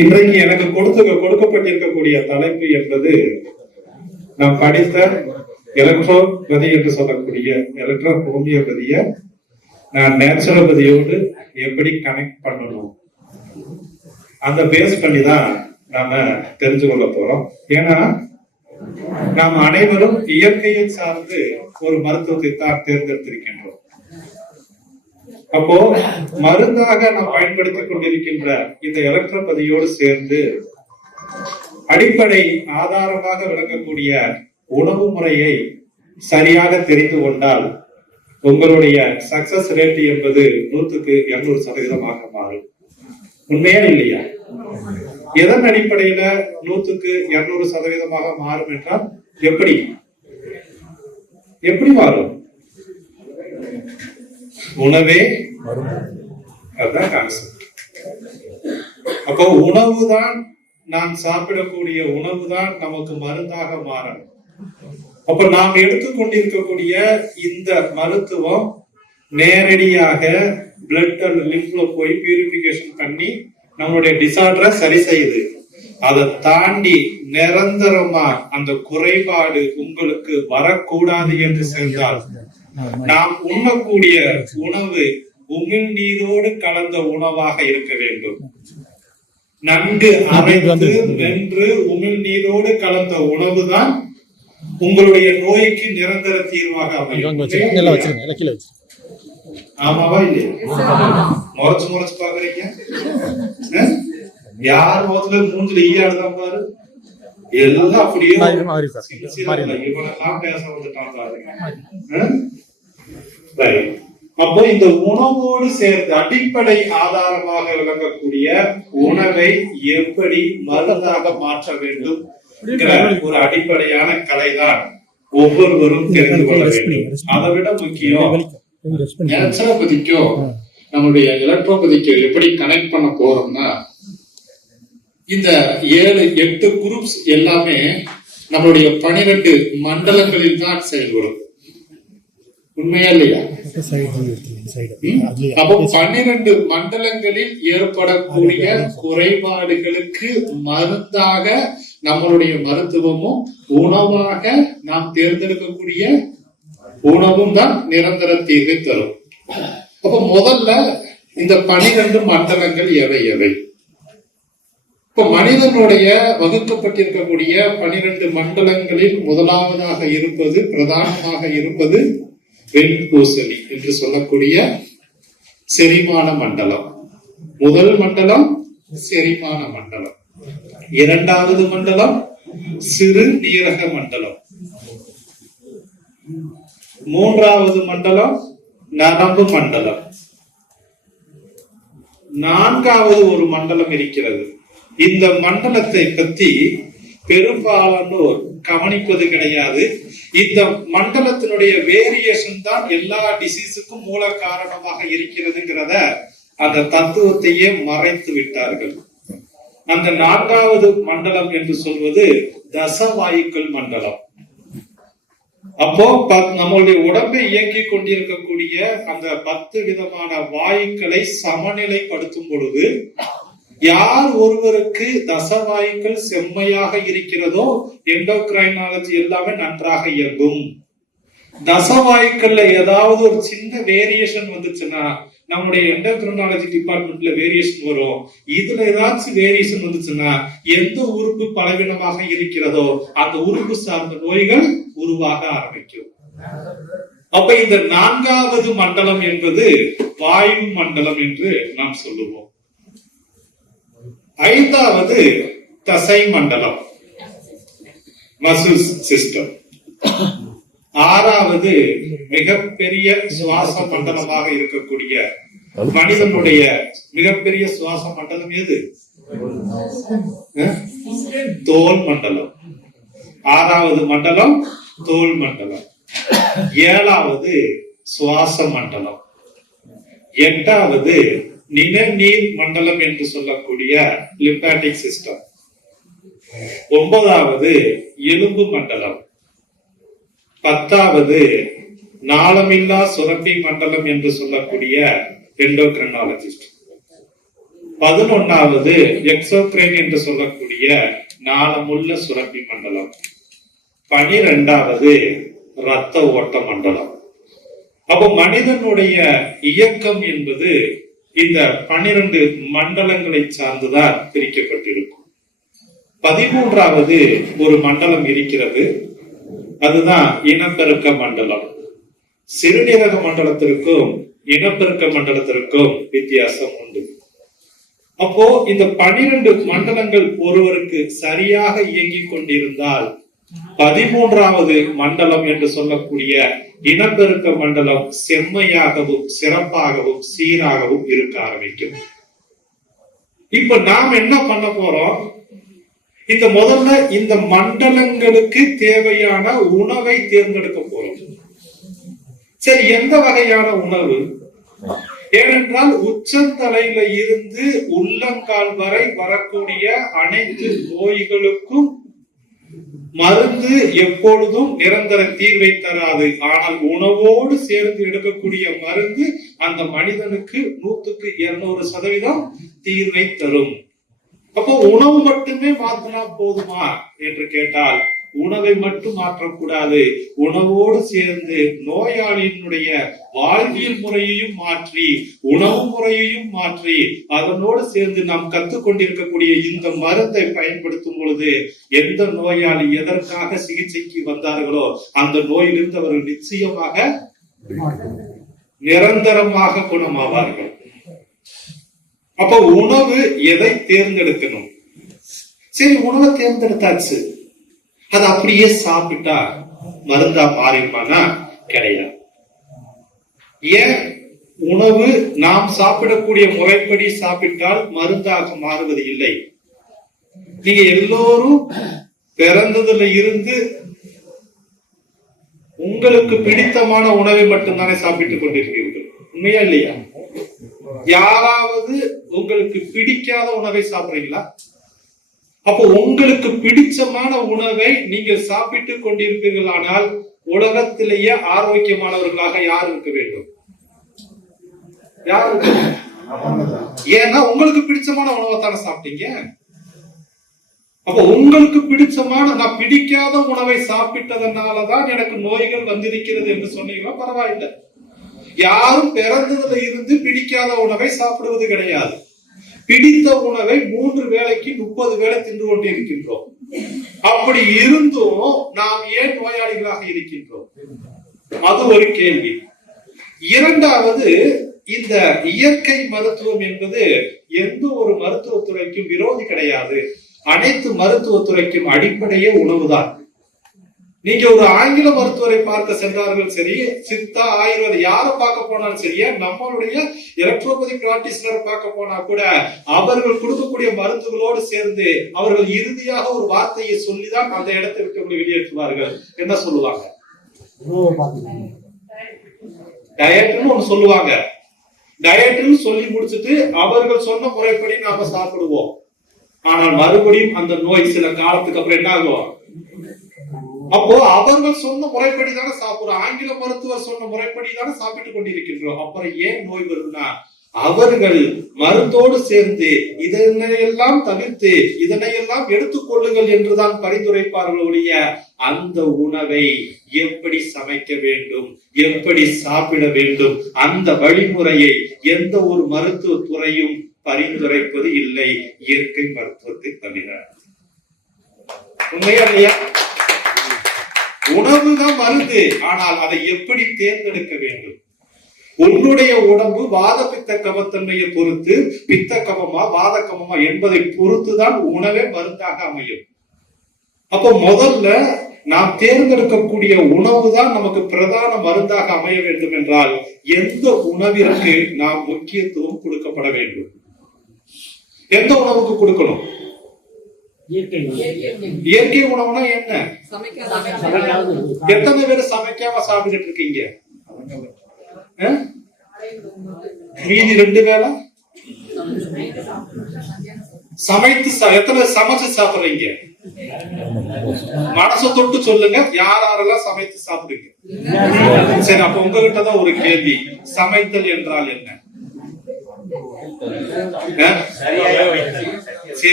இன்றைக்கு எனக்கு கொடுக்கப்பட்டிருக்கக்கூடிய தலைப்பு என்பது நாம் படித்த எலக்ட்ரோபதி என்று சொல்லக்கூடிய எலக்ட்ரோ ஹோமியோபதிய நான் நேச்சுரோபதியோடு எப்படி கனெக்ட் பண்ணணும் அந்த பேஸ் பண்ணி தான் நாம தெரிஞ்சு கொள்ள போறோம். ஏன்னா நாம் அனைவரும் இயற்கையை சார்ந்து ஒரு மருத்துவத்தை தான் தேர்ந்தெடுத்திருக்கின்றோம். அப்போ மருந்தாக நாம் பயன்படுத்திக் கொண்டிருக்கின்ற இந்த எலக்ட்ரோபதியோடு சேர்ந்து அடிப்படை ஆதாரமாக விளங்கக்கூடிய உணவு முறையை சரியாக தெரிந்து கொண்டால் உங்களுடைய சக்சஸ் ரேட் என்பது 100% மாறும். உண்மையா இல்லையா? எதன் அடிப்படையில 100% மாறும் என்றால் எப்படி மாறும்? உணவே அதுதான் கான்செப்ட். அப்போ உணவுதான், நான் சாப்பிடக்கூடிய உணவுதான் நமக்கு மருந்தாக மாறணும். அப்ப நாம் எடுத்துக்கொண்டிருக்கக்கூடிய இந்த மருத்துவம் நேரடியாக பிளட் அண்ட் லிம்ப்ல போய் பியூரிபிகேஷன் பண்ணி நம்மளுடைய டிசார்டரை சரி செய்யுது. அதை தாண்டி நிரந்தரமா அந்த குறைபாடு உங்களுக்கு வரக்கூடாது என்று சென்றால் நாம் உண்ணக்கூடிய உணவு உமிழ்நீரோடு கலந்த உணவாக இருக்க வேண்டும். நன்கு அரைத்து வென்று உமிழ்நீரோடு கலந்த உணவு தான் உங்களுடைய நோய்க்கு நிரந்தர தீர்வாக அமையும். ஆமாவா இல்லையா? முறைச்சு பாக்குறீங்க. யார் முகத்துல மூஞ்சில ஈயாடுதான் பாரு, எல்லாம் அப்படியே இவனெல்லாம் பேச வந்துட்டான் பாருங்க. அப்போ இந்த உணவோடு சேர்ந்து அடிப்படை ஆதாரமாக விளங்கக்கூடிய உணவை எப்படி மருந்தாக மாற்ற வேண்டும் ஒரு அடிப்படையான கலைதான் ஒவ்வொருவரும் தெரிந்து கொள்ள வேண்டும். அதை விட முக்கியம் நேச்சுரோபதிக்கோ நம்மளுடைய எலக்ட்ரோபதிக்கோ எப்படி கனெக்ட் பண்ண போறோம்னா, இந்த 7-8 குரூப்ஸ் எல்லாமே நம்மளுடைய 12 மண்டலங்களில் தான் செயல்படும். உண்மையா இல்லையா? அப்போ 12 மண்டலங்களில் ஏற்படக்கூடிய குறைபாடுகளுக்கு மருந்தாக நம்மளுடைய மருத்துவமும் உணவாக நாம் தேர்ந்தெடுக்கக்கூடிய உணவும் தான் நிரந்தர தீர்வை தரும். அப்ப முதல்ல இந்த 12 மண்டலங்கள் எவை? இப்ப மனிதனுடைய வகுக்கப்பட்டிருக்கக்கூடிய 12 மண்டலங்களில் முதலாவதாக இருப்பது, பிரதானமாக இருப்பது வெண்பூசணி என்று சொல்லக்கூடிய செரிமான மண்டலம். முதல் மண்டலம் செரிமான மண்டலம். இரண்டாவது மண்டலம் சிறு நீரக மண்டலம். மூன்றாவது மண்டலம் நரம்பு மண்டலம். நான்காவது ஒரு மண்டலம் இருக்கிறது. இந்த மண்டலத்தை பற்றி பெரும்பாலானோர் கவனிப்பது கிடையாது. இந்த மண்டலத்தினுடைய வேரியேஷன் தான் எல்லா டிசீஸுக்கும் மூல காரணமாக இருக்கிறதுங்கிறத அந்த தத்துவத்தையே மறைத்து விட்டார்கள். அந்த 4வது மண்டலம் என்று சொல்வது தசவாயுக்கள் மண்டலம். அப்போ நம்மளுடைய உடம்பை இயக்கி கொண்டிருக்கக்கூடிய அந்த 10 விதமான வாயுக்களை சமநிலைப்படுத்தும் பொழுது யார் ஒருவருக்கு தசவாயுக்கள் செம்மையாக இருக்கிறதோ எண்டோகிரைனாலஜி எல்லாமே நன்றாக இயங்கும். தசவாயுக்கள்ல ஏதாவது ஒரு சின்ன வேரியேஷன் வந்துச்சுன்னா நம்முடைய எண்டோகிரைனாலஜி டிபார்ட்மெண்ட்ல வேரியேஷன் வரும். இதுல ஏதாச்சும் வேரியேஷன் வந்துச்சுன்னா எந்த உறுப்பு பலவீனமாக இருக்கிறதோ அந்த உறுப்பு சார்ந்த நோய்கள் உருவாக ஆரம்பிக்கும். அப்ப இந்த 4வது மண்டலம் என்பது வாயு மண்டலம் என்று நாம் சொல்லுவோம். 5வது தசை மண்டலம், மசில் சிஸ்டம். 6வது மிகப்பெரிய சுவாச மண்டலமாக இருக்கக்கூடிய மனிதனுடைய மிகப்பெரிய சுவாச மண்டலம் எது? தோல் மண்டலம். 6வது மண்டலம் தோல் மண்டலம். 7வது சுவாச மண்டலம். 8வது நிணநீர் மண்டலம் என்று சொல்லக்கூடிய லிம்பாட்டிக் சிஸ்டம். 9வது எலும்பு மண்டலம். 10வது நாளமில்லா சுரப்பி மண்டலம் என்று சொல்லக்கூடிய எண்டோகிரைனாலஜிஸ்ட். 11வது எக்ஸோக்ரைன் என்று சொல்லக்கூடிய நாளமுள்ள சுரப்பி மண்டலம். 12வது இரத்த ஓட்ட மண்டலம். அப்போ மனிதனுடைய இயக்கம் என்பது இந்த 12 மண்டலங்களை சார்ந்துதான் பிரிக்கப்பட்டிருக்கும். 13வது ஒரு மண்டலம் இருக்கிறது, அதுதான் இனப்பெருக்க மண்டலம். சிறுநீரக மண்டலத்திற்கும் இனப்பெருக்க மண்டலத்திற்கும் வித்தியாசம் உண்டு. அப்போ இந்த 12 மண்டலங்கள் ஒருவருக்கு சரியாக இயங்கிக் கொண்டிருந்தால் 13வது மண்டலம் என்று சொல்லக்கூடிய இனப்பெருக்க மண்டலம் செம்மையாகவும் சிறப்பாகவும் சீராகவும் இருக்க ஆரம்பிக்கும். இப்ப நாம் என்ன பண்ண போறோம்? இந்த முதல்ல இந்த மண்டலங்களுக்கு தேவையான உணவை தேர்ந்தெடுக்க போறோம். சரி, எந்த வகையான உணவு? ஏனென்றால் உச்சந்தலையில இருந்து உள்ளங்கால் வரை வரக்கூடிய அனைத்து நோய்களுக்கும் மருந்து எப்பொழுதும் நிரந்தர தீர்வை தராது. ஆனால் உணவோடு சேர்ந்து எடுக்கக்கூடிய மருந்து அந்த மனிதனுக்கு 100க்கு 200% தீர்வை தரும். அப்போ உணவு மட்டுமே மாற்றினா போதுமா என்று கேட்டால் உணவை மட்டும் மாற்றக்கூடாது. உணவோடு சேர்ந்து நோயாளியினுடைய வாழ்வியல் முறையையும் மாற்றி, உணவு முறையையும் மாற்றி, அதனோடு சேர்ந்து நாம் கற்றுக்கொண்டிருக்கக்கூடிய இந்த மருந்தை பயன்படுத்தும் பொழுது எந்த நோயாளி எதற்காக சிகிச்சைக்கு வந்தார்களோ அந்த நோயிலிருந்து அவர்கள் நிச்சயமாக நிரந்தரமாக குணமாவார்கள். அப்ப உணவு எதை தேர்ந்தெடுக்கணும்? சரி, உணவை தேர்ந்தெடுத்தாச்சு, அது அப்படியே சாப்பிட்டா மருந்தா மாறிப்பானா? கிடையாது. ஏன் உணவு நாம் சாப்பிடக்கூடிய முறைப்படி சாப்பிட்டால் மருந்தாக மாறுவது இல்லை? நீங்க எல்லோரும் பிறந்ததுல இருந்து உங்களுக்கு பிடித்தமான உணவை மட்டும்தானே சாப்பிட்டுக் கொண்டிருக்கிறீர்கள், உண்மையா இல்லையா? யாராவது உங்களுக்கு பிடிக்காத உணவை சாப்பிடுறீங்களா? அப்போ உங்களுக்கு பிடிச்சமான உணவை நீங்கள் சாப்பிட்டுக் கொண்டிருப்பீர்கள். ஆனால் உலகத்திலேயே ஆரோக்கியமானவர்களாக யார் இருக்க வேண்டும்? யார்? ஏன்னா உங்களுக்கு பிடிச்சமான உணவை தானே சாப்பிட்டீங்க. அப்போ உங்களுக்கு பிடிச்சமான, நான் பிடிக்காத உணவை சாப்பிட்டதனாலதான் எனக்கு நோய்கள் வந்திருக்கிறது என்று சொன்னீங்கன்னா பரவாயில்லை. யாரும் பிறந்ததுல இருந்து பிடிக்காத உணவை சாப்பிடுவது கிடையாது. பிடித்த உணவை 3 வேளைக்கு 30 வேளை தின்று கொண்டு இருக்கின்றோம். அப்படி இருந்தும் நாம் ஏன் நோயாளிகளாக இருக்கின்றோம்? அது ஒரு கேள்வி. இரண்டாவது, இந்த இயற்கை மருத்துவம் என்பது எந்த ஒரு மருத்துவத்துறைக்கும் விரோதி கிடையாது. அனைத்து மருத்துவத்துறைக்கும் அடிப்படையே உணவுதான். நீங்க ஒரு ஆங்கில மருத்துவரை பார்க்க சென்றார்கள் சரி, சித்தா ஆயுர்வேத யாரை பார்க்க போனாலும் சரியா, நம்மளுடைய எலக்ட்ரோபதி பிராக்டிஷனர் பார்க்க போனா கூட அவர்கள் கொடுக்கக்கூடிய மருந்துகளோடு சேர்ந்து அவர்கள் இறுதியாக ஒரு வார்த்தையை சொல்லிதான் அந்த இடத்தை விட்டு வெளியேற்றுவார்கள். என்ன சொல்லுவாங்க? டயட்னு ஒண்ணு சொல்லுவாங்க. டயட்னு சொல்லி முடிச்சுட்டு அவர்கள் சொன்ன முறைப்படி நாம சாப்பிடுவோம். ஆனால் மறுபடியும் அந்த நோய் சில காலத்துக்கு அப்புறம் என்ன ஆகும்? அப்போ அவர்கள் சொன்ன முறைப்படி தானே சாப்பிடுறோம். ஆங்கில மருத்துவர் சொன்ன முறைப்படி தானே சாப்பிட்டு கொண்டிருக்கின்றோம். அப்புறம் ஏன் நோய் வருதுன்னா அவர்கள் மருந்தோடு சேர்ந்து இதனையெல்லாம் தவிர்த்து இதனையெல்லாம் எடுத்துக்கொள்ளுங்கள் என்றுதான் பரிந்துரைப்பார்களுடைய அந்த உணவை எப்படி சமைக்க வேண்டும், எப்படி சாப்பிட வேண்டும், அந்த வழிமுறையை எந்த ஒரு மருத்துவ துறையும் பரிந்துரைப்பது இல்லை, இயற்கை மருத்துவத்தை தவிர. உண்மையா இல்லையா? உணவுதான் மருந்து. ஆனால் அதை எப்படி தேர்ந்தெடுக்க வேண்டும்? உன்னுடைய உடம்பு வாத பித்த கபத்தன்மையை பொறுத்து பித்த கபமா வாத கபமா என்பதை பொறுத்துதான் உணவே மருந்தாக அமையும். அப்போ முதல்ல நாம் தேர்ந்தெடுக்கக்கூடிய உணவு தான் நமக்கு பிரதான மருந்தாக அமைய வேண்டும் என்றால் எந்த உணவிற்கு நாம் முக்கியத்துவம் கொடுக்கப்பட வேண்டும்? எந்த உணவுக்கு கொடுக்கணும்? இயற்கை உணவுனா என்ன? எத்தனை பேர் சமைக்காம சாப்பிட்டுட்டு இருக்கீங்க? மீதி 2 வேளை சமைத்து எத்தனை சமைச்சு சாப்பிடுறீங்க? மனசை தொட்டு சொல்லுங்க, யாரெல்லாம் சமைத்து சாப்பிடுங்க. சரி, அப்ப உங்ககிட்டதான் ஒரு கேள்வி, சமைத்தல் என்றால் என்ன?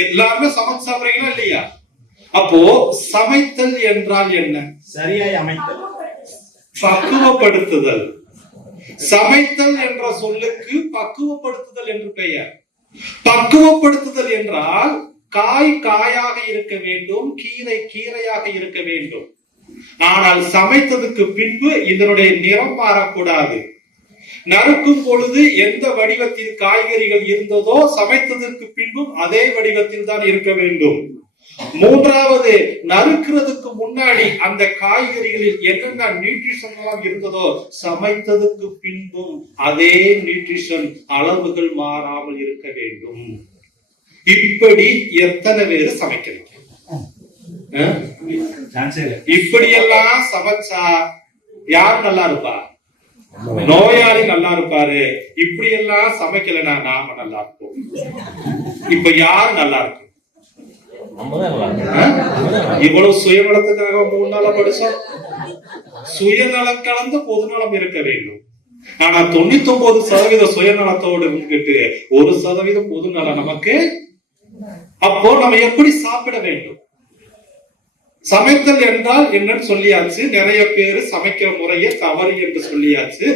எல்லாருமே சமைச்சு சாப்பிடுறீங்களா இல்லையா? அப்போ சமைத்தல் என்றால் என்ன? சரியாய் அமைத்தல், பக்குவப்படுத்துதல். சமைத்தல் என்ற சொல்லுக்கு பக்குவப்படுத்துதல் என்று பெயர். பக்குவப்படுத்துதல் என்றால் காய் காயாக இருக்க வேண்டும், கீரை கீரையாக இருக்க வேண்டும். ஆனால் சமைத்ததுக்கு பின்பு இதனுடைய நிறம் மாறக்கூடாது. நறுக்கும் பொழுது எந்த வடிவத்தில் காய்கறிகள் இருந்ததோ சமைத்ததற்கு பின்பும் அதே வடிவத்தில் தான் இருக்க வேண்டும். மூன்றாவது, நறுக்கிறதுக்கு முன்னாடி அந்த காய்கறிகளில் என்னென்ன நியூட்ரிஷன் எல்லாம் இருந்ததோ சமைத்ததுக்கு பின்பும் அதே நியூட்ரிஷன் அளவுகள் மாறாமல் இருக்க வேண்டும். இப்படி எத்தனை பேரு சமைக்கணும்? இப்படியெல்லாம் சமைச்சா யார் நல்லா இருப்பா? நோயாளி நல்லா இருப்பாரு. இப்படி எல்லாம் சமைக்கலன்னா நாம நல்லா இருப்போம். இப்ப யார் நல்லா இருக்கும்? இவ்வளவு சுயநலத்துக்காக 3 நாளா படிச்சோம். சுயநலம் கலந்த பொதுநலம் இருக்க வேண்டும். ஆனா 99% சுயநலத்தோடு இருந்துகிட்டு 1% பொதுநலம் நமக்கு. அப்போ நம்ம எப்படி சாப்பிட வேண்டும்? சமைத்தல் என்றால் என்னன்னு சொல்லியாச்சு. நிறைய பேரு சமைக்கிற முறையே தவறு என்று சொல்லியாச்சு.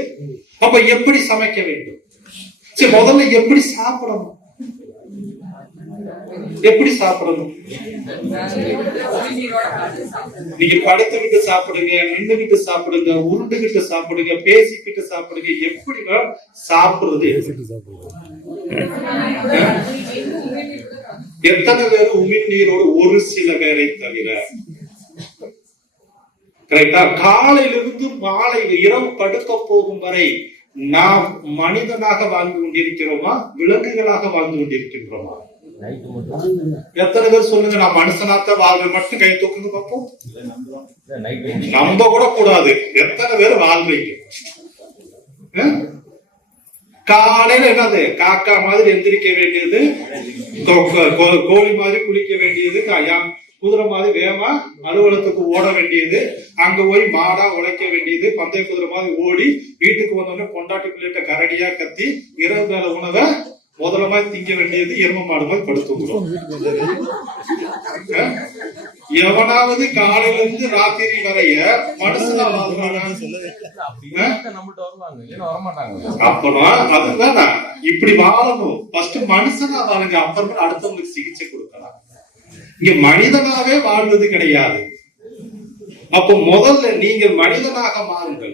அப்ப எப்படி சமைக்க வேண்டும்? சரி, முதல்ல எப்படி சாப்பிடணும்? எப்படி சாப்பிடணும்? நீங்க படுத்துக்கிட்டு சாப்பிடுங்க, நின்றுகிட்டு சாப்பிடுங்க, உருண்டுகிட்டு சாப்பிடுங்க, பேசிக்கிட்டு சாப்பிடுங்க. எப்படி சாப்பிடுறது? எத்தனை பேர் உமிழ் நீரோடு? ஒரு சில பேரை தவிர. கரெக்டா? காலையிலிருந்து மாலை இரவு படுக்க போகும் வரை நாம் மனிதனாக வாழ்ந்து கொண்டிருக்கிறோமா, விலங்குகளாக வாழ்ந்து கொண்டிருக்கின்றோமா? எத்தனை பேர் சொல்லுங்க, நான் மனுஷனாத்த வாழ்வை மட்டும் கை தூக்குங்க பார்ப்போம். நம்ப கூட கூடாது. எத்தனை பேர் வாழ்வீங்க? காலையில என்னது, காக்கா மாதிரி எந்திரிக்க வேண்டியது, கோழி மாதிரி குளிக்க வேண்டியது, குதிரை மாதிரி வேகமா அலுவலகத்துக்கு ஓட வேண்டியது, அங்க போய் மாடா உழைக்க வேண்டியது, பந்தய குதிரை மாதிரி ஓடி வீட்டுக்கு வந்தோடனே பொண்டாட்டி பிள்ளைகிட்ட கரடியா கத்தி இரவு வேலை உணவை முதல்ல மாதிரி திங்க வேண்டியது, எரும மாடு மாதிரி படுத்துக்கிறோம். எவனாவது காலையில இருந்து ராத்திரி வரைய மனுஷனா வாழ்வானா? அப்பனா அதுதானா? இப்படி வாழணும். ஃபர்ஸ்ட் மனுஷனா வாழுங்க, அப்புறமா அடுத்தவங்களுக்கு சிகிச்சை கொடுக்கலாம். இங்க மனிதனாவே வாழ்வது கிடையாது. அப்போ முதல்ல நீங்க மனிதனாக மாறுங்கள்.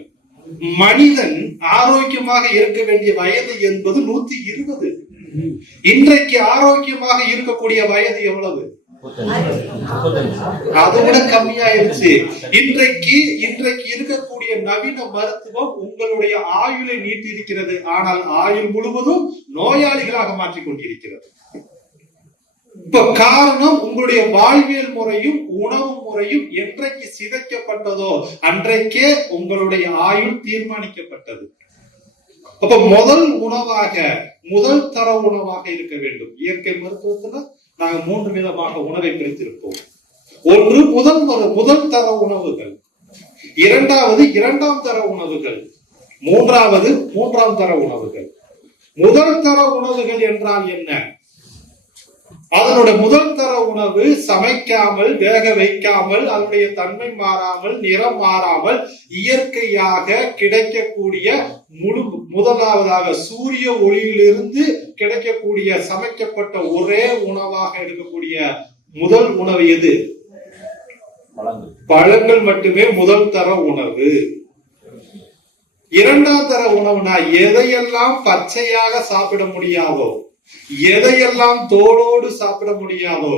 மனிதன் ஆரோக்கியமாக இருக்க வேண்டிய வயது என்பது 120. இன்றைக்கு ஆரோக்கியமாக இருக்கக்கூடிய வயது எவ்வளவு? அதை விட கம்மியாயிருச்சு. இன்றைக்கு இருக்கக்கூடிய நவீன மருத்துவம் உங்களுடைய ஆயுளை நீட்டிருக்கிறது. ஆனால் ஆயுள் முழுவதும் நோயாளிகளாக மாற்றிக் கொண்டிருக்கிறது. இப்ப காரணம், உங்களுடைய வாழ்வியல் முறையும் உணவு முறையும் என்றைக்கு சிதைக்கப்பட்டதோ அன்றைக்கே உங்களுடைய ஆயுள் தீர்மானிக்கப்பட்டது. அப்ப முதல் உணவாக, முதல் தர உணவாக இருக்க வேண்டும். இயற்கை மருத்துவத்துல நாங்க 3 விதமாக உணவை பிரித்திருப்போம். ஒன்று முதல் தர உணவுகள், இரண்டாவது இரண்டாம் தர உணவுகள், மூன்றாவது மூன்றாம் தர உணவுகள். முதல் தர உணவுகள் என்றால் என்ன? அதனுடைய முதல் தர உணவு சமைக்காமல், வேக வைக்காமல், அதனுடைய தன்மை மாறாமல், நிறம் மாறாமல் இயற்கையாக கிடைக்கக்கூடிய முதலாவதாக சூரிய ஒளியிலிருந்து கிடைக்கக்கூடிய சமைக்கப்பட்ட ஒரே உணவாக எடுக்கக்கூடிய முதல் உணவு எது? பழங்கள் மட்டுமே முதல் தர உணவு. இரண்டாம் தர உணவுனா எதையெல்லாம் பச்சையாக சாப்பிட முடியாதோ, எதையெல்லாம் தோளோடு சாப்பிட முடியாதோ,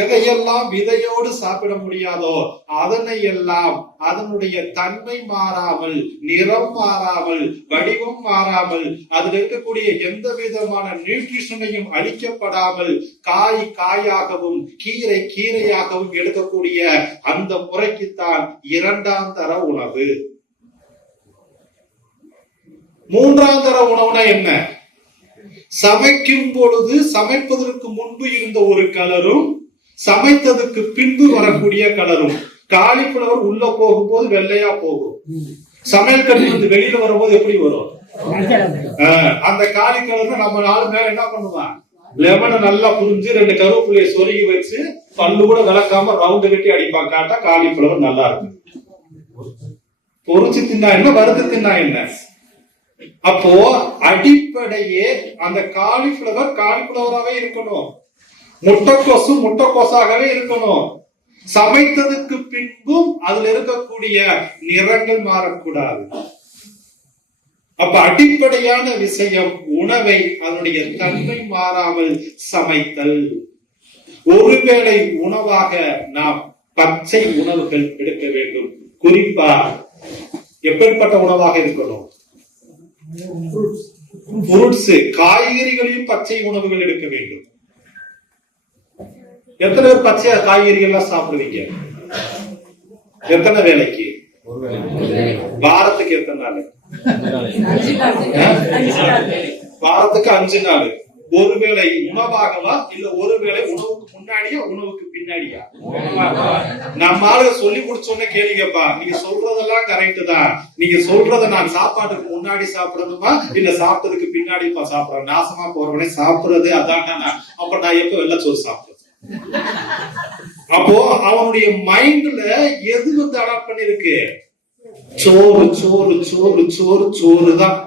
எதையெல்லாம் விதையோடு சாப்பிட முடியாதோ அதனை எல்லாம் அதனுடைய தன்மை மாறாமல், நிறம் மாறாமல், வடிவம் மாறாமல், அதில் இருக்கக்கூடிய எந்த விதமான நியூட்ரிஷனையும் அளிக்கப்படாமல் காய் காயாகவும் கீரை கீரையாகவும் எடுக்கக்கூடிய அந்த முறைக்குத்தான் இரண்டாம் தர உணவு. மூன்றாம் தர உணவுனா என்ன? சமைக்கும் பொழுது சமைப்பதற்கு முன்பு இருந்த ஒரு கலரும் சமைத்ததுக்கு பின்பு வரக்கூடிய கலரும். காலிஃபிளவர் உள்ள போகும்போது வெள்ளையா போகும், சமையல் கட்டு வந்து வெளியில வரும்போது எப்படி வரும்? அந்த காலிஃபிளவர் நம்ம ஆளு மேல என்ன பண்ணுவான், லெமனை நல்லா புரிஞ்சு 2 கருவேப்பிலையை சொருகி வச்சு பல்லு கூட விளக்காம ரவுண்டு கட்டி அடிப்பான். காட்டா காலிஃபிளவர் நல்லா இருக்கும். பொரிச்சு தின்னா என்ன, வறுத்து தின்னா என்ன? அப்போ அடிப்படையே அந்த காலிஃபிளவராகவே இருக்கணும், முட்டைக்கோசாகவே இருக்கணும். சமைத்ததுக்கு பின்பும் அதுல இருக்கக்கூடிய நிறங்கள் மாறக்கூடாது. அப்ப அடிப்படையான விஷயம் உணவை அதனுடைய தன்மை மாறாமல் சமைத்தல். ஒருவேளை உணவாக நாம் பச்சை உணவுகள் எடுக்க வேண்டும். குறிப்பா எப்படிப்பட்ட உணவாக இருக்கணும்? ஃப்ரூட்ஸ், காய்கறிகளையும் பச்சை உணவுகள் எடுக்க வேண்டும். எத்தனை பேர் பச்சை காய்கறிகள் எல்லாம் சாப்பிடுவீங்க? எத்தனை வேளைக்கு? வாரத்துக்கு எத்தனை நாள்? வாரத்துக்கு 5 நாள். ஒருவேளை உணவாகவா இல்ல ஒருவேளை உணவுக்கு முன்னாடியா உணவுக்கு பின்னாடியா? நம்மால சொல்லி முடிச்சோன்னே கேளுங்கப்பா, நீங்க சொல்றதெல்லாம் கரெக்ட் தான். நீங்க சொல்றத நான் சாப்பாட்டுக்கு முன்னாடி சாப்பிடணுமா இல்ல சாப்பிட்டதுக்கு பின்னாடிப்பா சாப்பிடணும்? நாசமா போறவனே சாப்பிடுறது அதான். அப்ப நான் எப்ப வெள்ளச்சோறு சாப்பிடுறது? அப்போ அவனுடைய மைண்ட்ல எது வந்து அடாப்ட் பண்ணிருக்கு? சோறு சோறு சோறு சோறு சோறு தான்.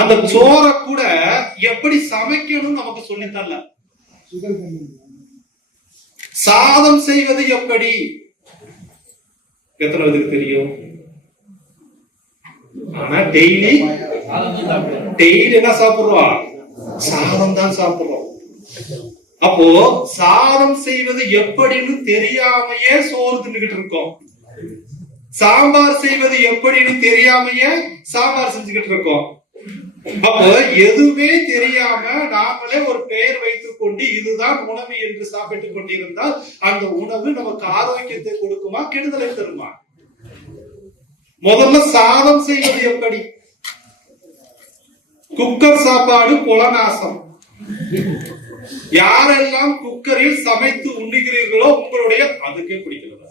அந்த சோற கூட எப்படி சமைக்கணும் நமக்கு சொல்லித்தரல. சாதம் செய்வது எப்படி எத்தனை பேருக்கு தெரியும்? ஆனா டெய்லி என்ன சாப்பிடுறோம்? சாதம் தான் சாப்பிடுறோம். அப்போ சாதம் செய்வது எப்படின்னு தெரியாமையே சோறு தின்னுகிட்டு இருக்கோம். சாம்பார் செய்வது எப்படின்னு தெரியாமையே சாம்பார் செஞ்சுக்கிட்டு இருக்கோம். அப்போ எதுவுமே தெரியாம நாமளே ஒரு பெயர் வைத்துக் கொண்டு இதுதான் உணவு என்று சாப்பிட்டுக் கொண்டிருந்தால் அந்த உணவு நமக்கு ஆரோக்கியத்தை கொடுக்குமா கெடுதலை தருமா? முதல்ல சாதம் செய்வது எப்படி? குக்கர் சாப்பாடு புலநாசம். யாரெல்லாம் குக்கரில் சமைத்து உண்ணுகிறீர்களோ உங்களுடைய அதுக்கே பிடிக்கிறது.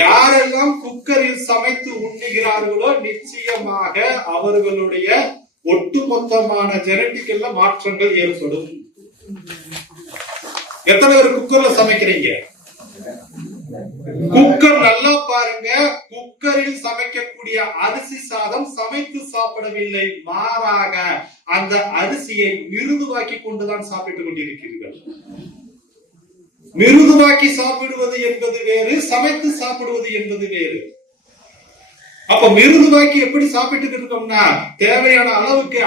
யாரெல்லாம் குக்கரில் சமைத்து உண்ணுகிறார்களோ நிச்சயமாக அவர்களுடைய ஒட்டுமொத்தமான ஜெனட்டிக்கல்ல மாற்றங்கள் ஏற்படும். எத்தனை பேர் குக்கர்ல சமைக்கிறீங்க? குக்கர் நல்லா பாருங்க. குக்கரில் சமைக்கக்கூடிய அரிசி சாதம் சமைத்து சாப்பிடவில்லை, மாறாக அந்த அரிசியை மிருதுவாக்கி கொண்டுதான் சாப்பிட்டுக் கொண்டிருக்கிறீர்கள். மிருதுவாக்கி சாப்பிடுவது என்பது வேறு, சமைத்து சாப்பிடுவது என்பது வேறு. அப்ப மிருதுவாக்கி எப்படி சாப்பிட்டு இருக்கோம்னா, தேவையான அளவுக்கு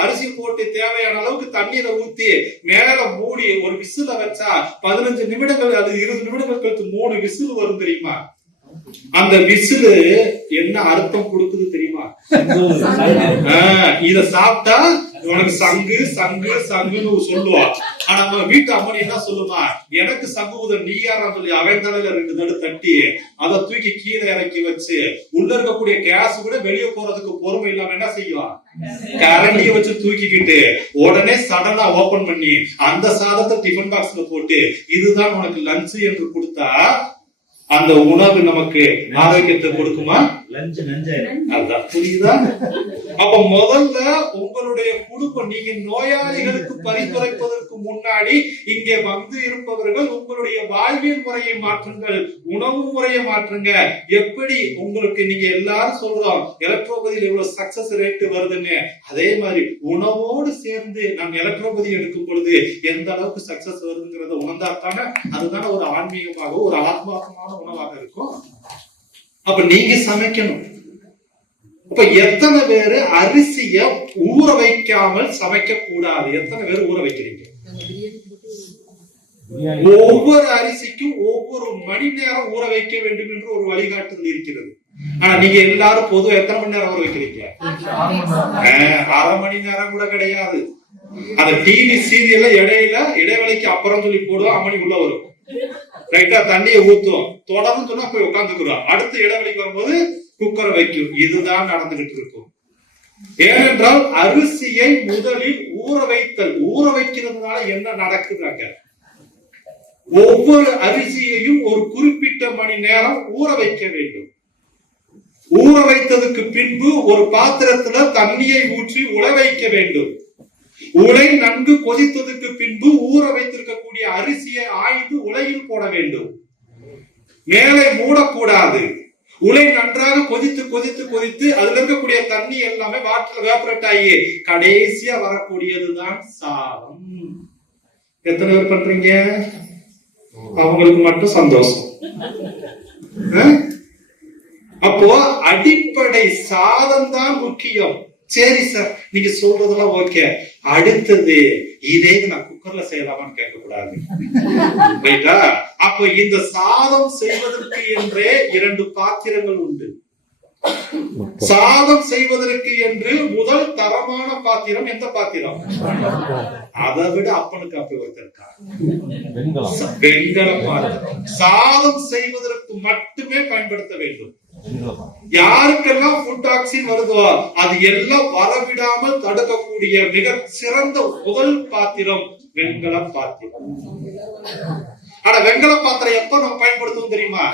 அரிசி போட்டு தேவையான அளவுக்கு தண்ணீரை ஊத்தி மேல மூடி ஒரு விசில வச்சா 15 நிமிடங்கள் அது 20 நிமிடங்கள் கழித்து 3 விசில் வரும் தெரியுமா? அந்த விசிலு என்ன அர்த்தம் கொடுக்குது தெரியுமா? இத சாப்பிட்டா உனக்கு சங்கு சங்கு சங்குன்னு சொல்லுவா. ஆனா நம்ம வீட்டு அம்மனி என்ன சொல்லுமா, எனக்கு சங்குவத நீ யாரா சொல்லி அவன் தலையில 2 தடு தட்டி அதை தூக்கி கீழே இறக்கி வச்சு உள்ள இருக்கக்கூடிய கேஸ் கூட வெளியே போறதுக்கு பொறுமை இல்லாம என்ன செய்வான், கரண்டிய வச்சு தூக்கிக்கிட்டு உடனே சடனா ஓபன் பண்ணி அந்த சாதத்தை டிஃபன் பாக்ஸ்ல போட்டு இதுதான் உனக்கு லஞ்ச் என்று கொடுத்தா அந்த உணவு நமக்கு ஆரோக்கியத்தை கொடுக்குமா? அதுதான் புரியுதா? அப்ப முதல்ல உங்களுடைய குடும்பம், நீங்க நோயாளிகளுக்கு பரிந்துரைப்பதற்கு முன்னாடி இங்கே வந்து இருப்பவர்கள் உங்களுடைய வாழ்வியல் முறையை மாற்றுங்கள், உணவு முறையை மாற்றுங்க. எப்படி உங்களுக்கு நீங்க எல்லாரும் சொல்றோம் எலக்ட்ரோபதியில் இவ்வளவு சக்சஸ் ரேட் வருதுன்னு, அதே மாதிரி உணவோடு சேர்ந்து நம்ம எலக்ட்ரோபதி எடுக்கும் பொழுது எந்த அளவுக்கு சக்சஸ் வருதுங்கிறத உணர்ந்தாத்தானே அதுதான ஒரு ஆன்மீகமாக ஒரு ஆத்மார்த்தமான உணவாக இருக்கும். அப்ப நீங்க சமைக்கணும். அப்ப எத்தனை பேரு அரிசிய ஊற வைக்காமல் சமைக்க கூடாது? எத்தனை பேர் ஊற வைக்கிறீங்க? ஒவ்வொரு அரிசிக்கும் ஒவ்வொரு மணி நேரம் ஊற வைக்க வேண்டும் என்று ஒரு வழிகாட்டுதல் இருக்கிறது. ஆனா நீங்க எல்லாரும் பொதுவா எத்தனை மணி நேரம் ஊற வைக்கிறீங்க? 1/2 மணி நேரம் கூட கிடையாது. அந்த டிவி சீரியல்ல இடைவேளைக்கு அப்புறம் சொல்லி போடுவோம், அம்மணி உள்ள வரும், ரைட்டா தண்ணியை ஊத்தும், தொடர்ந்து சொன்னா போய் உட்காந்துக்கிறோம், அடுத்த இடைவெளிக்கு வரும்போது குக்கரை வைக்கும். இதுதான் நடந்துகிட்டு இருக்கும். ஏனென்றால் அரிசியை முதலில் ஊற வைத்தல். ஊற வைக்கிறதுனால என்ன நடக்குதாங்க? ஒவ்வொரு அரிசியையும் ஒரு குறிப்பிட்ட மணி நேரம் ஊற வைக்க வேண்டும். ஊற வைத்ததுக்கு பின்பு ஒரு பாத்திரத்துல தண்ணியை ஊற்றி உல வைக்க வேண்டும். உலை நன்கு கொதித்ததுக்கு பின்பு ஊற வைத்திருக்கக்கூடிய அரிசியை ஆய்ந்து உலையில் போட வேண்டும். மேலே மூடக்கூடாது. உலை நன்றாக கொதித்து கொதித்து கொதித்து அதுல இருக்கக்கூடிய தண்ணி எல்லாமே வாட்டர் வேப்பரேட் ஆகி கடைசியா வரக்கூடியதுதான் சாதம். எத்தனை பேர் பண்றீங்க? அவங்களுக்கு மட்டும் சந்தோஷம். அப்போ அடிப்படை சாதம் தான் முக்கியம். சரி சார், நீங்க சொல்றதெல்லாம் ஓகே. அடுத்தது இதே நான் குக்கர்ல செய்யலாமான்னு கேட்க கூடாது. ரைட்டா? அப்போ இந்த சாதம் செய்வதற்கு என்றே 2 பாத்திரங்கள் உண்டு. சாதம் செய்வதற்கு என்று முதல் தரமான பாத்திரம் எந்த பாத்திரம்? அதை விட அப்பனுக்கு அப்படி ஒருத்தருக்கா? வெண்கல பாத்திரம். சாதம் செய்வதற்கு மட்டுமே பயன்படுத்த வேண்டும். யாருக்கெல்லாம் ஃபுட் டாக்ஸின் வருதோ அது எல்லாம் வரவிடாமல் தடுக்கக்கூடிய மிக சிறந்த முதல் பாத்திரம் வெண்கல பாத்திரம். ஆனா வெண்கல பாத்திரம் எப்ப நம்ம பயன்படுத்துவோம் தெரியுமா?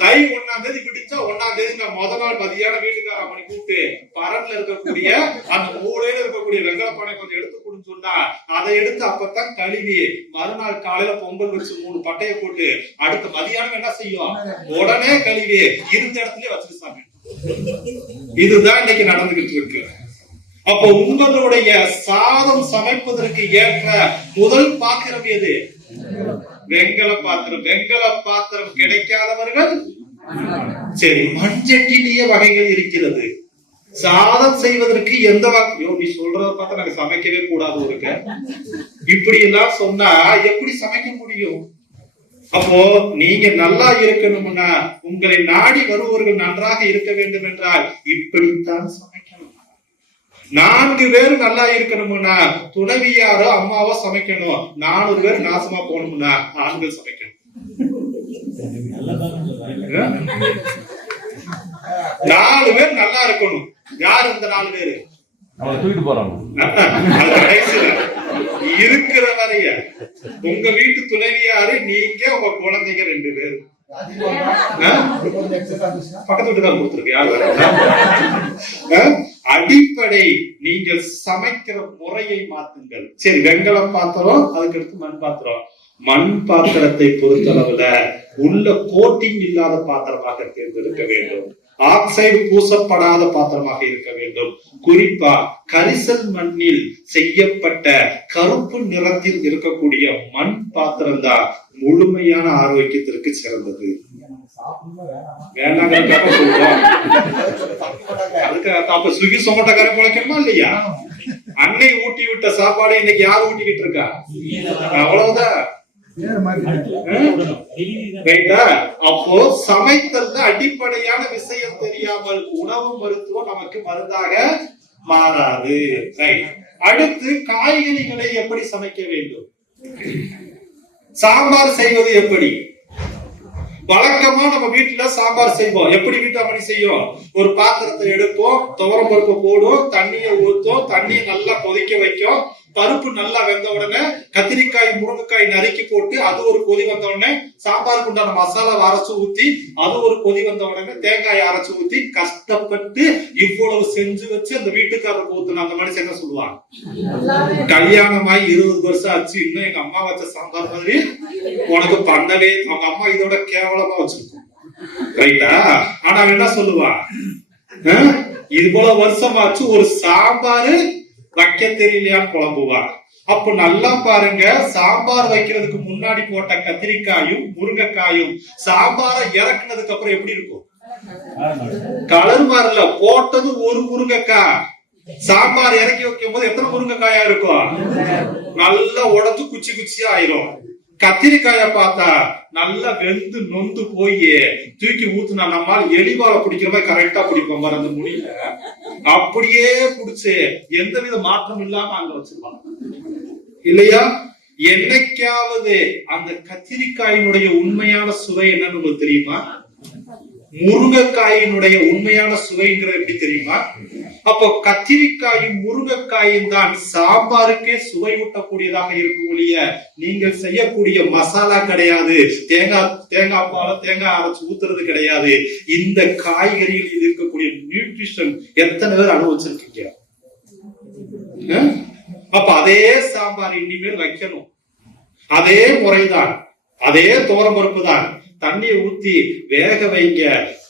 தை 1ஆம் தேதி பிடிச்சா 1ஆம் தேதி நான் முத நாள் மதியான வீட்டுக்கார மணி கூப்பிட்டு பரன்ல இருக்கக்கூடிய அந்த மூலையில இருக்கக்கூடிய வெண்கல பானை கொஞ்சம் எடுத்து கொடுன்னு சொன்னா அதை எடுத்து அப்பதான் கழுவி மறுநாள் காலையில பொங்கல் வச்சு 3 பட்டையை போட்டு அடுத்த மதியானம் என்ன செய்யும்? உடனே கழுவி இருந்த இடத்துல வச்சுட்டு சாமி. இதுதான் இன்னைக்கு நடந்துகிட்டு இருக்கு. அப்ப உங்களுடைய சாதம் சமைப்பதற்கு ஏற்ற முதல் பாத்திரம் எது? வெண்கல பாத்திரம். வெண்கல பாத்திரம் கிடைக்காதவர்கள் சரி, மண்சட்டிலேயே வகைகள் இருக்கிறது. சாதம் செய்வதற்கு எந்த நீ சொல்றத பார்த்தா நாங்க சமைக்கவே கூடாது இருக்க. இப்படி எல்லாம் சொன்னா எப்படி சமைக்க முடியும்? அப்போ நீங்க நல்லா இருக்கணும்னா, உங்களை நாடி வருபவர்கள் நன்றாக இருக்க வேண்டும் என்றால் இப்படித்தான் சமைக்கணும். 4 பேர் நல்லா இருக்கணும்னா துணைவியாரோ அம்மாவோ சமைக்கணும். 4 பேர் நாசமா போகணும்னா ஆண்கள் சமைக்கணும். 4 பேர் நல்லா இருக்கணும். யார் இந்த 4 பேரு? இருக்கிற வரைய உங்க வீட்டு துணைவியாரு, நீங்க, உங்க குழந்தைங்க 2 பேரு. பக்கத்து வீட்டுக்காரர் கொடுத்துருக்கு. அடிப்படை நீங்கள் சமைக்கிற முறையை மாத்துங்கள். சரி, வெண்கல பாத்திரம், அதுக்கு அடுத்து மண் பாத்திரம். மண் பாத்திரத்தை பொறுத்தளவுல உள்ள கோட்டிங் இல்லாத பாத்திரமாக தேர்ந்தெடுக்க வேண்டும். ஆக்சைடு பூசப்படாத பாத்திரமாக இருக்க வேண்டும். குறிப்பா கரிசல் மண்ணில் செய்யப்பட்ட கருப்பு நிறத்தில் இருக்கக்கூடிய மண் பாத்திரம் தான் முழுமையான ஆரோக்கியத்திற்கு சிறந்தது. வேணாங்கிறதுக்காக சொல்றோம். அதுக்கு அப்ப ஸ்விக்கி சொமட்டோக்கார குழைக்கணுமா இல்லையா? அன்னை ஊட்டி விட்ட சாப்பாடு இன்னைக்கு யார் ஊட்டிக்கிட்டு இருக்கா? அவ்வளவுதான். அப்போ சமைத்தல்ல அடிப்படையான விஷயம் தெரியாமல் உணவு மருத்துவம் நமக்கு மருந்தாக மாறாது. அடுத்து காய்கறிகளை எப்படி சமைக்க வேண்டும்? சாம்பார் செய்வது எப்படி? வழக்கமா நம்ம வீட்டுல சாம்பார் செய்வோம். எப்படி வீட்டாமணி செய்யும்? ஒரு பாத்திரத்தை எடுப்போம், துவரம் பருப்பு போடும், தண்ணியை ஊத்தும், தண்ணியை நல்லா கொதிக்க வைக்கும். பருப்பு நல்லா வெந்த உடனே கத்திரிக்காய் முருங்கைக்காய் நறுக்கி போட்டு அது ஒரு கொதி வந்த உடனே சாம்பாருக்கு உண்டான மசாலா அரைச்சு ஊத்தி அது ஒரு கொதி வந்த உடனே தேங்காய் அரைச்சு ஊத்தி கஷ்டப்பட்டு இவ்வளவு செஞ்சு வச்சு அந்த வீட்டுக்காரருக்கு ஊத்துன அந்த மனுஷன் என்ன சொல்லுவாங்க? கல்யாணமாய் 20 வருஷம் ஆச்சு, இன்னும் எங்க அம்மா வச்ச சாம்பார் மாதிரி உனக்கு பண்ணவே, அவங்க அம்மா இதோட கேவலமா வச்சிருக்கோம். ரைட்டா? ஆனா என்ன சொல்லுவா? இது போல வருஷமாச்சு ஒரு சாம்பாரு வைக்க தெரியலையான்னு குழம்புவா. அப்ப நல்லா பாருங்க, சாம்பார் வைக்கிறதுக்கு முன்னாடி போட்ட கத்திரிக்காயும் முருங்கைக்காயும் சாம்பாரை இறக்குனதுக்கு அப்புறம் எப்படி இருக்கும்? கலர் மாறல. போட்டது ஒரு முருங்கைக்காய், சாம்பார் இறக்கி வைக்கும் போது எத்தனை முருங்கைக்காயா இருக்கும்? நல்லா உடச்சு குச்சி குச்சியா ஆயிரும். கத்திரிக்காய பார்த்தா நல்லா வெந்து நொந்து போய் தூக்கி ஊத்துனா நம்மால் எலிவால பிடிக்கிற மாதிரி கரெக்டா பிடிப்போம் பாரு அந்த முடியல. அப்படியே பிடிச்சு எந்தவித மாற்றம் இல்லாம அங்க வச்சிருப்பாங்க இல்லையா? என்னைக்காவது அந்த கத்திரிக்காயினுடைய உண்மையான சுவை என்னன்னு உங்களுக்கு தெரியுமா? முருங்கைக்காயினுடைய உண்மையான சுவைங்கிறது எப்படி தெரியுமா? அப்போ கத்திரிக்காயும் முருங்கைக்காயும் தான் சாம்பாருக்கே சுவையூட்டக்கூடியதாக இருக்கும் ஒழிய நீங்கள் செய்யக்கூடிய மசாலா கிடையாது, தேங்காய் பால தேங்காய் அரைச்சு ஊத்துறது கிடையாது. இந்த காய்கறிகளில் இருக்கக்கூடிய நியூட்ரிஷன் எத்தனை பேர் அனுபவிச்சிருக்கீங்க? அப்ப அதே சாம்பார் இனிமேல் வைக்கணும். அதே முறைதான், அதே தோரம்பருப்பு தான். தண்ணியை ஊத்தி வேக வைங்க.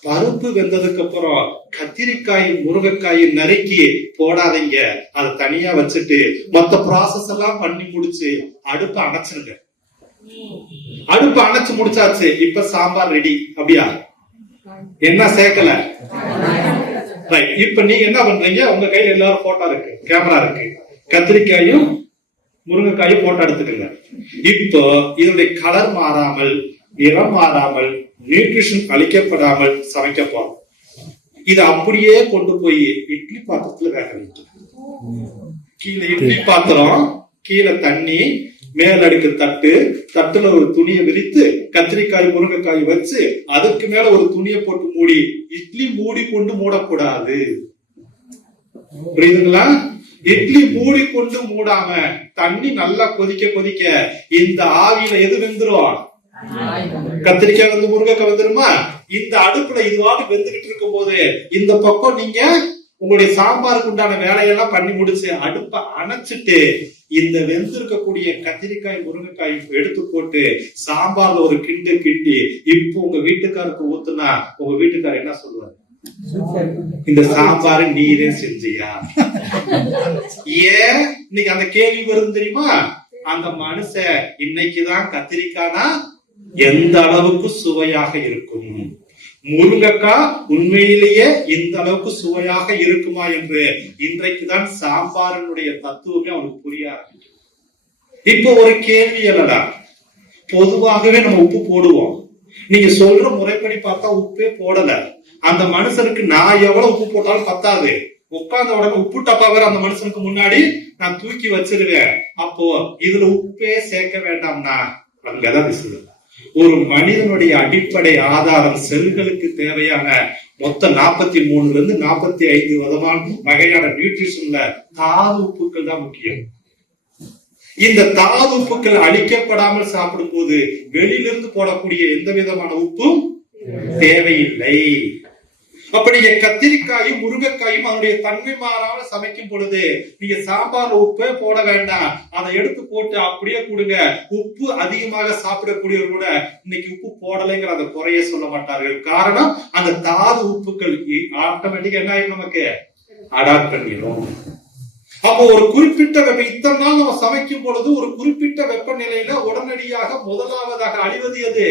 பருப்பு வெந்ததுக்கு அப்புறம் கத்திரிக்காயும் முருங்கைக்காயும் நறுக்கி போடாதீங்க. அதை தனியா வச்சுட்டு மொத்த ப்ராசஸ் எல்லாம் பண்ணி முடிச்சு அடுப்பை அணைச்சிருங்க. அடுப்பை அணைச்சு முடிச்சாச்சு, இப்ப சாம்பார் ரெடி. அப்படியா? என்ன சேர்க்கல? இப்ப நீங்க என்ன பண்றீங்க? உங்க கையில எல்லாரும் போட்டோ இருக்கு, கேமரா இருக்கு. கத்திரிக்காயும் முருங்கைக்காயும் போட்டோ எடுத்துக்கங்க. இப்போ இதனுடைய கலர் மாறாமல், நிறம் மாறாமல், நியூட்ரிஷன் அளிக்கப்படாமல் சமைக்க போறோம். இதை அப்படியே கொண்டு போய் இட்லி பாத்திரத்துல வேக வைக்கலாம். கீழே இட்லி பாத்திரம், கீழே தண்ணி, மேலடுக்கு தட்டு, தட்டுல ஒரு துணியை விரித்து கத்திரிக்காய் முருங்கைக்காய் வச்சு அதுக்கு மேல ஒரு துணியை போட்டு மூடி, இட்லி மூடி கொண்டு மூடக்கூடாது. புரியுதுங்களா? இட்லி மூடி கொண்டு மூடாம தண்ணி நல்லா கொதிக்க கொதிக்க இந்த ஆவியில எது வெந்துரும்? கத்திரிக்காய் வந்து முருங்கைக்காய் வந்துருமா? இந்த அடுப்புல இதுவாக வெந்துகிட்டு இருக்கும் போது இந்த பக்கம் நீங்க உங்களுடைய சாம்பாருக்கு உண்டான வேலையெல்லாம் பண்ணி முடிச்சு அடுப்பை அணைச்சிட்டு இந்த வெந்திருக்கக்கூடிய கத்திரிக்காய் முருங்கைக்காய் எடுத்து போட்டு சாம்பார்ல ஒரு கிண்டு கிண்டி இப்போ உங்க வீட்டுக்காருக்கு ஊத்துனா உங்க வீட்டுக்காரர் என்ன சொல்லுவாரு? இந்த சாம்பாரு நீரே செஞ்சியா? ஏன் இன்னைக்கு அந்த கேள்வி வரும் தெரியுமா? அந்த மனுஷன் இன்னைக்குதான் கத்திரிக்காய்னா எந்த அளவுக்கு சுவையாக இருக்கும், முருங்கைக்காய் உண்மையிலேயே இந்த அளவுக்கு சுவையாக இருக்குமா என்று இன்றைக்குதான் சாம்பாரினுடைய தத்துவமே அவனுக்கு புரிய ஆரம்பிக்கும். இப்போ ஒரு கேள்வி இல்லடா, பொதுவாகவே நம்ம உப்பு போடுவோம். நீங்க சொல்ற முறைப்படி பார்த்தா உப்பே போடல. அந்த மனுஷனுக்கு நான் எவ்வளவு உப்பு போட்டாலும் பத்தாது. உட்கார்ந்த உடனே உப்பு டப்பா வேற அந்த மனுஷனுக்கு முன்னாடி நான் தூக்கி வச்சிருவேன். அப்போ இதுல உப்பே சேர்க்க வேண்டாம்னா அங்கதான் விசுது. ஒரு மனிதனுடைய அடிப்படை ஆதாரம் செல்களுக்கு தேவையான மொத்த 43 - 45 வகையான நியூட்ரிஷன்ல தாது உப்புக்கள் தான் முக்கியம். இந்த தாது உப்புக்கள் அழிக்கப்படாமல் சாப்பிடும் போது வெளியிலிருந்து போடக்கூடிய எந்த விதமான உப்பும் தேவையில்லை. அப்ப நீங்க கத்திரிக்காயும் முருங்கைக்காயும் அதனுடைய தன்மை மாறாம சமைக்கும் பொழுது நீங்க சாம்பார்ல உப்பே போட வேண்டாம், அதை எடுத்து போட்டு அப்படியே கொடுங்க. உப்பு அதிகமாக சாப்பிடக்கூடியவர் கூட இன்னைக்கு உப்பு போடலைங்கிற அந்த குறைய சொல்ல மாட்டார்கள். காரணம் அந்த தாது உப்புக்கள் ஆட்டோமேட்டிக்கா என்ன ஆயிடும், நமக்கு அடாப்ட் பண்ணிடும். அப்போ ஒரு குறிப்பிட்ட இத்தனை நாள் நம்ம சமைக்கும் பொழுது ஒரு குறிப்பிட்ட வெப்பநிலையில உடனடியாக முதலாவதாக அழிவது எது?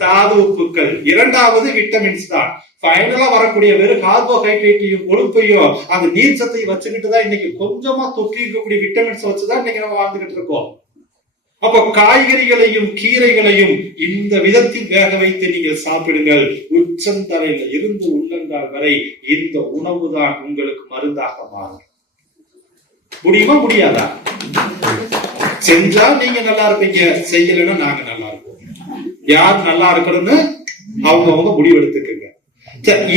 தாது உப்புக்கள். இரண்டாவது விட்டமின்ஸ் தான். ஃபைனலா வரக்கூடிய வெறும் கார்போஹைட்ரேட்டையும் கொழுப்பையும் அந்த நீர் சத்தையும் வச்சுக்கிட்டு தான் இன்னைக்கு கொஞ்சமா தொற்றி இருக்கக்கூடிய விட்டமின்ஸ் வச்சுதான் இன்னைக்கு நம்ம வாழ்ந்துகிட்டு இருக்கோம். அப்ப காய்கறிகளையும் கீரைகளையும் இந்த விதத்தில் வேக வைத்து நீங்கள் சாப்பிடுங்கள். உச்சந்தலையில இருந்து உள்ளங்கால் வரை இந்த உணவு தான் உங்களுக்கு மருந்தாக மாறும். முடியுமா? முடியாதா? செஞ்சா நீங்க நல்லா இருப்பீங்க, செய்யலைன்னா நாங்க நல்லா இருப்போம். யார் நல்லா இருக்கணும்னு அவங்க முடிவெடுத்துக்கங்க.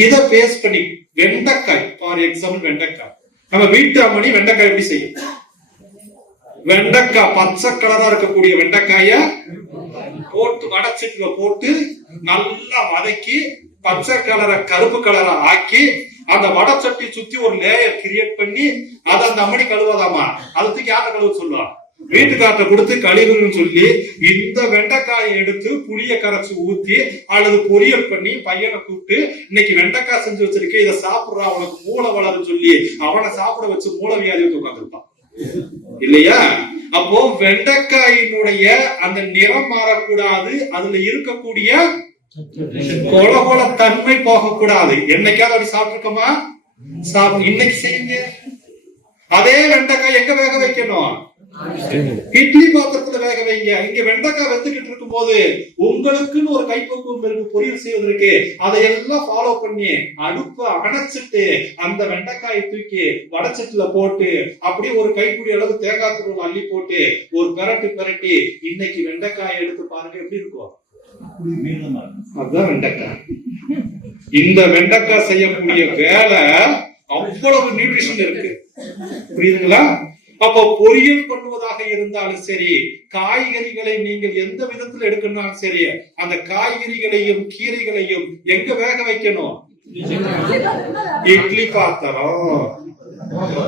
இத பேஸ் பண்ணி வெண்டைக்காய், ஃபார் எக்ஸாம்பிள் வெண்டைக்காய், நம்ம வீட்டு அம்மணி வெண்டைக்காய் எப்படி செய்யும்? வெண்டைக்காய் பச்சை கலரா இருக்கக்கூடிய வெண்டைக்காய போட்டு வடச்சட்டில போட்டு நல்லா வதக்கி பச்சை கலரை கருப்பு கலரா ஆக்கி அந்த வடச்சட்டி சுத்தி ஒரு லேயர் கிரியேட் பண்ணி அதை அந்த அம்மணி கழுவாதாமா. அதுக்கு யார கழுவ சொல்லுவா? வீட்டுக்காரத்தை கொடுத்து கழிவுன்னு சொல்லி இந்த வெண்டைக்காயை எடுத்து புளிய கரைச்சு ஊத்தி அல்லது பொரியல் பண்ணி பையனை கூப்பிட்டு இன்னைக்கு வெண்டைக்காய் செஞ்சு வச்சிருக்கேன், இதை சாப்பிடுறா, அவனுக்கு மூளை வளரும் சொல்லி அவனை சாப்பிட வச்சு மூளை வியாதி வந்து உட்காந்துருப்பான் இல்லையா? அப்போ வெண்டைக்காயினுடைய அந்த நிறம் மாறக்கூடாது, அதுல இருக்கக்கூடிய கொல தன்மை போகக்கூடாது. என்னைக்காவது அப்படி சாப்பிட்டுருக்கோமா? இன்னைக்கு செய்யுங்க. அதே வெண்டைக்காய் எங்க வேக வைக்கணும்? இட்லி பாத்திரத்துல வேக வைங்க. இங்க வெண்டைக்காய் வெந்துகிட்டு இருக்கும் போது உங்களுக்குன்னு ஒரு கைப்பக்குவம் இருக்கு பொரியல் செய்வதற்கு. அதையெல்லாம் ஃபாலோ பண்ணி அடுப்பை அணைச்சிட்டு அந்த வெண்டைக்காயை தூக்கி வடச்சட்டில போட்டு அப்படியே ஒரு கைப்பிடி அளவு தேங்காய் துருவல் அள்ளி போட்டு ஒரு பெரட்டி இன்னைக்கு வெண்டைக்காயை எடுத்து பாருங்க, எப்படி இருக்கும்? அதுதான் வெண்டைக்காய். இந்த வெண்டைக்காய் செய்யக்கூடிய வேலை அவ்வளவு நியூட்ரிஷன் இருக்கு. புரியுதுங்களா? அப்போ பொரியல் பண்ணுவதாக இருந்தாலும் சரி, காய்கறிகளை நீங்கள் எந்த விதத்தில் எடுக்கணும்னாலும் சரி, அந்த காய்கறிகளையும் கீரைகளையும் எங்க வேக வைக்கணும்? இட்லி பாத்திரம்.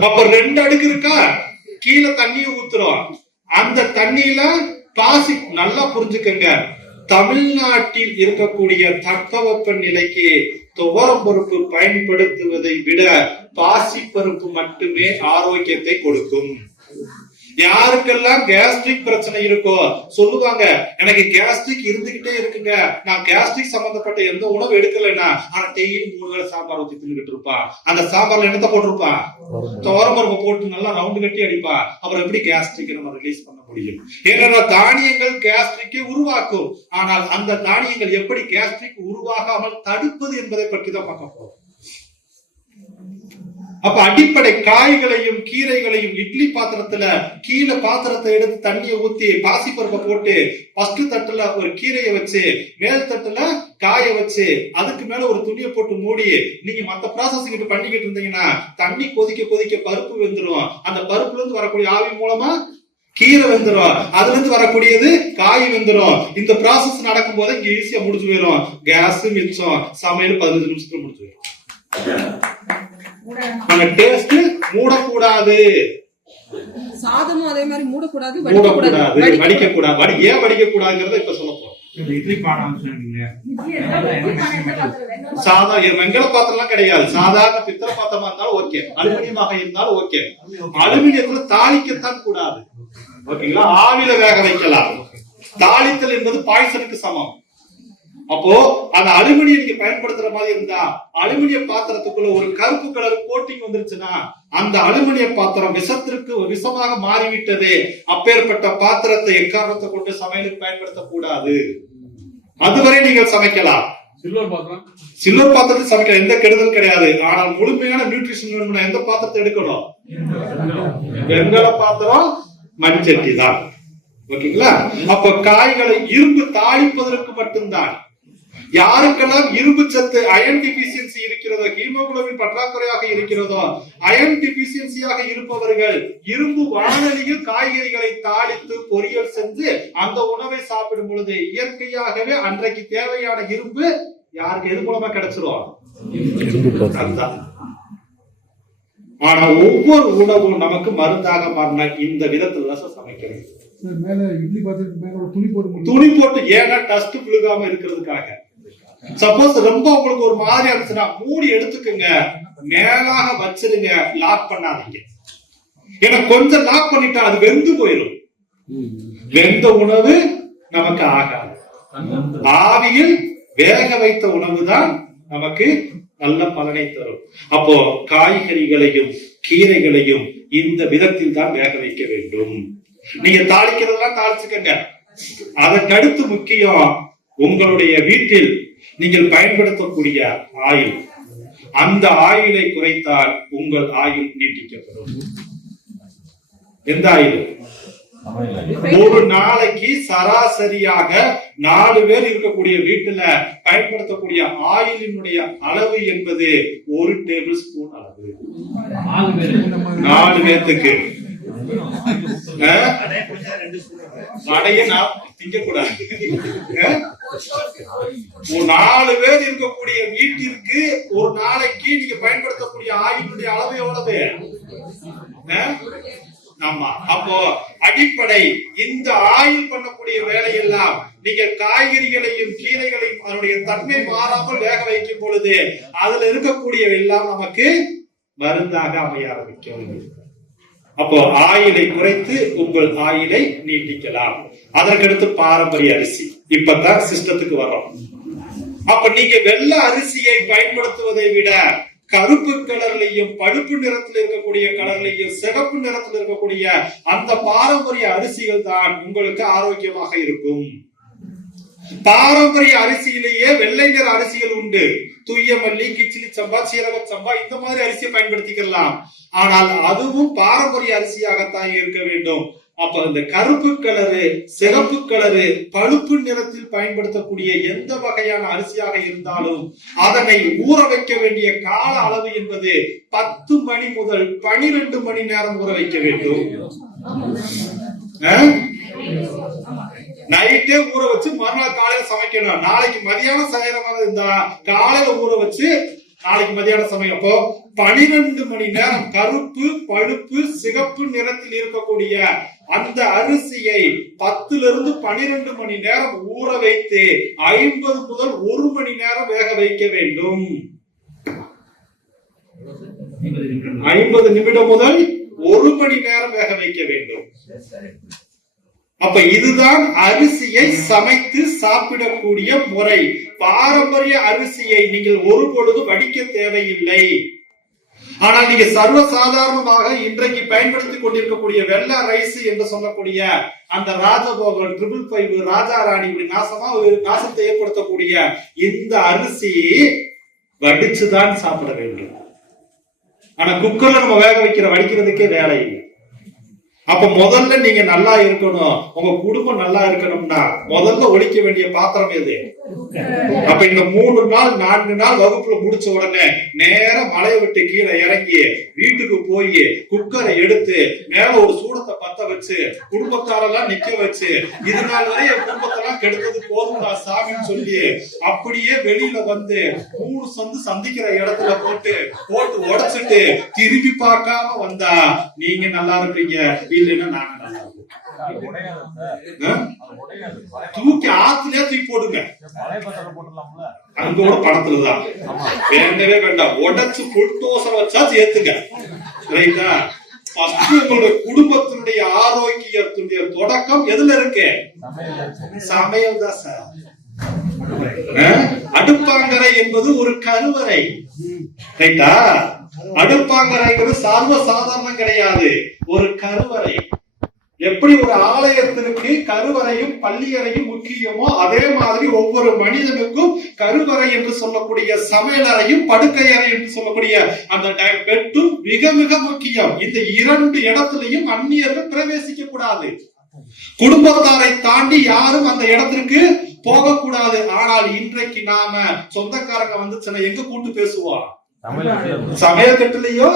அப்ப 2 அடுக்கு இருக்கா? கீழே தண்ணியை ஊத்துறோம். அந்த தண்ணியில பாசி, நல்லா புரிஞ்சுக்கங்க, தமிழ்நாட்டில் இருக்கக்கூடிய தட்பவெப்ப நிலைக்கு துவரம் பருப்பு பயன்படுத்துவதை விட பாசி பருப்பு மட்டுமே ஆரோக்கியத்தை கொடுக்கும். யாருக்கெல்லாம் கேஸ்ட்ரிக் பிரச்சனை இருக்கோ சொல்லுவாங்க, எனக்கு கேஸ்ட்ரிக் இருந்துகிட்டே இருக்குங்க, நான் கேஸ்ட்ரிக் சம்பந்தப்பட்ட எந்த உணவு எடுக்கலன்னா, ஆனா டெய்லி 3 வேளை சாம்பார் ஊத்தி தின்னுகிட்டு இருப்பா. அந்த சாம்பார்ல என்னத்த போட்டிருப்பா? துவரம்பருப்பு போட்டு நல்லா ரவுண்டு கட்டி அடிப்பா. அப்புறம் எப்படி கேஸ்ட்ரிக் நம்ம ரிலீஸ் பண்ண முடியும்? ஏன்னா தானியங்கள் கேஸ்ட்ரிக்கை உருவாக்கும். ஆனால் அந்த தானியங்கள் எப்படி கேஸ்ட்ரிக் உருவாகாமல் தடுப்பது என்பதை பற்றி தான் பார்க்க போறோம். அப்ப அடிப்படை காய்களையும் கீரைகளையும் இட்லி பாத்திரத்துல கீழே பாத்திரத்தை எடுத்து தண்ணியை ஊத்தி பாசிப்பருப்பை போட்டு ஃபர்ஸ்ட் தட்டுல ஒரு கீரையை வச்சு, மேல் தட்டுல காய வச்சு, அதுக்கு மேல ஒரு துணியை போட்டு மூடி நீங்க மத்த ப்ராசஸிங் பண்ணிக்கிட்டு இருந்தீங்கன்னா தண்ணி கொதிக்க கொதிக்க பருப்பு வெந்துடும். அந்த பருப்புல இருந்து வரக்கூடிய ஆவி மூலமா கீரை வெந்துடும், அதுல இருந்து வரக்கூடியது காய் வெந்துடும். இந்த ப்ராசஸ் நடக்கும் போது இங்க ஈஸியா முடிஞ்சு போயிடும். கேஸ் மிச்சம், சமையல் 15 நிமிஷத்துல முடிஞ்சு போயிடும். டேஸ்ட் மூடக்கூடாது. சாதமும் அதே மாதிரி மூடக்கூடாது, வடிக்க கூடாது. ஏன் வடிக்க கூடாதுங்கிறத இப்ப சொல்ல போறோம். சாதாரண வெங்கல பாத்திரம் கிடையாது, சாதாரண பித்தளை பாத்திரமா இருந்தாலும் ஓகே, அலுமினியமாக இருந்தாலும் ஓகே. அலுமினியத்துல தாளிக்கத்தான் கூடாது. ஓகேங்களா? ஆவில வேக வைக்கலாம். தாளித்தல் என்பது பாய்சனுக்கு சமம். அப்போ அந்த அலுமினியம் நீங்க பயன்படுத்துற மாதிரி இருந்தா, அலுமினிய பாத்திரத்துக்குள்ள ஒரு கருப்பு கலர் கோட்டிங் வந்துருச்சுன்னா அந்த அலுமினிய பாத்திரம் விஷமாக மாறிவிட்டது. அப்பேற்பட்ட பாத்திரத்தை எக்காரணத்தை கொண்டு சமையலுக்கு பயன்படுத்த கூடாது. அதுவரை நீங்கள் சமைக்கலாம். சில்வர் பாத்திரத்தில் சமைக்க எந்த கெடுதல் கிடையாது. ஆனால் முழுமையான நியூட்ரிஷன் வேணும்னா எந்த பாத்திரத்தை எடுக்கணும்? வெங்கல பாத்திரம், மண்சட்டி தான். ஓகேங்களா? அப்ப காய்களை இரும்பு தாளிப்பதற்கு மட்டும்தான். யாருக்கெல்லாம் இரும்பு சத்து அயன் டிபிஷியன்சி இருக்கிறதோ, ஹீமோகுளோபின் பற்றாக்குறையாக இருக்கிறதோ, அயன் டிபிஷியன்சியாக இருப்பவர்கள் இரும்பு வாணலியில் காய்கறிகளை தாளித்து பொரியல் செஞ்சு அந்த உணவை சாப்பிடும் பொழுது இயற்கையாகவே அன்றைக்கு தேவையான இரும்பு யாருக்கு எது மூலமா கிடைச்சிரும்? ஆனா ஒவ்வொரு உணவும் நமக்கு மருந்தாக மாறின இந்த விதத்துல சமைக்கிறது. துணி போட்டு ஏன்னா டஸ்ட் புழுகாம இருக்கிறதுக்காக. சப்போஸ் ரொம்ப உங்களுக்கு ஒரு மாதிரி இருந்துச்சுன்னா மூடி எடுத்துக்கங்க, மேலாக வச்சிருங்க, லாக் பண்ணாதீங்க. ஏன்னா கொஞ்சம் லாக் பண்ணிட்டா அது வெந்து போயிடும். வெந்த உணவு நமக்கு ஆகாது. ஆவியில் வேக வைத்த உணவு தான் நமக்கு நல்ல பலனை தரும். அப்போ காய்கறிகளையும் கீரைகளையும் இந்த விதத்தில் தான் வேக வைக்க வேண்டும். நீங்க தாளிக்கிறதெல்லாம் தாளிச்சுக்கங்க. அதற்கடுத்து முக்கியம், உங்களுடைய வீட்டில் நீங்கள் பயன்படுத்தக்கூடிய ஆயில், அந்த ஆயிலை குறைத்தால் உங்கள் ஆயுள் நீட்டிக்கப்படும். எந்த ஆயில்? ஒரு நாளைக்கு சராசரியாக 4 பேர் இருக்கக்கூடிய வீட்டுல பயன்படுத்தக்கூடிய ஆயிலினுடைய அளவு என்பது 1 டேபிள் ஸ்பூன் அளவு. 4 பேத்துக்கு அடைய திங்கக்கூடாது. 4 பேர் இருக்கக்கூடிய வீட்டிற்கு ஒரு நாளைக்கு நீங்க பயன்படுத்தக்கூடிய ஆயிலுடைய அளவு எவ்வளவு? ஆமா. அப்போ அடிப்படை இந்த ஆயில் பண்ணக்கூடிய வேலையெல்லாம் நீங்கள் காய்கறிகளையும் கீரைகளையும் அதனுடைய தன்மை மாறாமல் வேக வைக்கும் பொழுது அதுல இருக்கக்கூடிய எல்லாம் நமக்கு மருந்தாக அமைய ஆரம்பிக்கும். அப்போ ஆயிலை குறைத்து உங்கள் ஆயிலை நீட்டிக்கலாம். அதற்கடுத்து பாரம்பரிய அரிசி. இப்பதான் சிஸ்டத்துக்கு வரோம். அப்ப நீங்க வெள்ளை அரிசியை பயன்படுத்துவதை விட கருப்பு கலர்லையும் பழுப்பு நிறத்தில் இருக்கக்கூடிய கலர்லையும் சிகப்பு நிறத்தில் இருக்கக்கூடிய அந்த பாரம்பரிய அரிசிகள் தான் உங்களுக்கு ஆரோக்கியமாக இருக்கும். பாரம்பரிய அரிசியிலேயே வெள்ளை நிற அரிசிகள் உண்டு. துய்யமல்லி, கிச்சிலி சம்பா, சீரக சம்பா, இந்த மாதிரி அரிசியை பயன்படுத்திக்கலாம். ஆனால் அதுவும் பாரம்பரிய அரிசியாகத்தான் இருக்க வேண்டும். அப்ப இந்த கருப்பு கலரு, சிகப்பு கலரு, பழுப்பு நிறத்தில் பயன்படுத்தக்கூடிய எந்த வகையான அரிசியாக இருந்தாலும் அதனை ஊற வைக்க வேண்டிய கால அளவு என்பது 10 மணி முதல் 12 மணி நேரம் ஊற வைக்க வேண்டும். நைட்டே ஊற வச்சு மறுநாள் காலையில சமைக்கணும். நாளைக்கு மதியானம் செய்யற மாதிரி இருந்தா காலையில ஊற வச்சு நாளைக்கு மதியானம் சமைக்கும். அப்போ 12 மணி நேரம் கருப்பு, பழுப்பு, சிகப்பு நிறத்தில் இருக்கக்கூடிய அந்த அரிசியை 10 to 12 மணி நேரம் ஊற வைத்து 50 முதல் 1 மணி நேரம் வேக வைக்க வேண்டும். 50 நிமிடம் முதல் 1 மணி நேரம் வேக வைக்க வேண்டும். அப்ப இதுதான் அரிசியை சமைத்து சாப்பிடக்கூடிய முறை. பாரம்பரிய அரிசியை நீங்கள் ஒரு பொழுது வடிக்க தேவையில்லை. ஆனால் நீங்க சர்வசாதாரணமாக இன்றைக்கு பயன்படுத்திக் கொண்டிருக்கக்கூடிய வெள்ளை ரைஸ் என்று சொல்லக்கூடிய அந்த ராஜபோகன் 555 ராஜா ராணி இப்படி நாசத்தை ஏற்படுத்தக்கூடிய இந்த அரிசி வடிச்சுதான் சாப்பிட வேண்டும். ஆனா குக்கர்ல நம்ம வேக வைக்கிற வடிக்கிறதுக்கே வேலை இல்லை. அப்ப முதல்ல நீங்க நல்லா இருக்கணும், உங்க குடும்பம் நல்லா இருக்கணும்னா முதல்ல ஒழிக்க வேண்டிய பாத்திரம் எது? அப்ப இந்த 3 நாள் 4 நாள் வகுப்புல முடிச்ச உடனே நேரம் மலையை விட்டு கீழே இறங்கி வீட்டுக்கு போய் குக்கரை எடுத்து மேல ஒரு சூடத்தை பத்த வச்சு குடும்பத்தாரெல்லாம் நிக்க வச்சு இதனால வரை என் குடும்பத்தெல்லாம் கெடுத்தது போதும் சாமின்னு சொல்லி அப்படியே வெளியில வந்து 3 சந்து சந்திக்கிற இடத்துல போட்டு உடைச்சிட்டு திரும்பி பார்க்காம வந்தா நீங்க நல்லா இருப்பீங்க, இல்லைன்னா நாங்க நல்லா இருப்போம். தூக்கி ஆத்துலயே தூக்கி போடுங்க. அங்கோட படத்துலதான் வேண்டவே வேண்டாம். உடைச்சு புல்டோசர் வச்சா ஏத்துங்க. ரைட்டா? உங்களுடைய குடும்பத்தினுடைய ஆரோக்கியத்தினுடைய தொடக்கம் எதுல இருக்கு? சமையல் தான் சார். அடுப்பாங்கரை என்பது ஒரு கருவறை. ரைட்டா? அடுப்பாங்கரைங்கிறது சர்வ சாதாரணம் கிடையாது, ஒரு கருவறை. எப்படி ஒரு ஆலயத்திற்கு கருவறையும் பள்ளியறையும் முக்கியமோ அதே மாதிரி ஒவ்வொரு மனிதனுக்கும் கருவறை என்று சொல்லக்கூடிய சமையலறையும் படுக்கை அறை என்று சொல்லக்கூடிய அந்த பெட்டும் மிக மிக முக்கியம். இந்த 2 இடத்திலையும் அந்நியர்கள் பிரவேசிக்க கூடாது. குடும்பத்தாரை தாண்டி யாரும் அந்த இடத்திற்கு போகக்கூடாது. ஆனால் இன்றைக்கு நாம சொந்தக்காரங்க வந்து எங்க கூட்டு பேசுவோம்? சமையல் கட்டுலயோ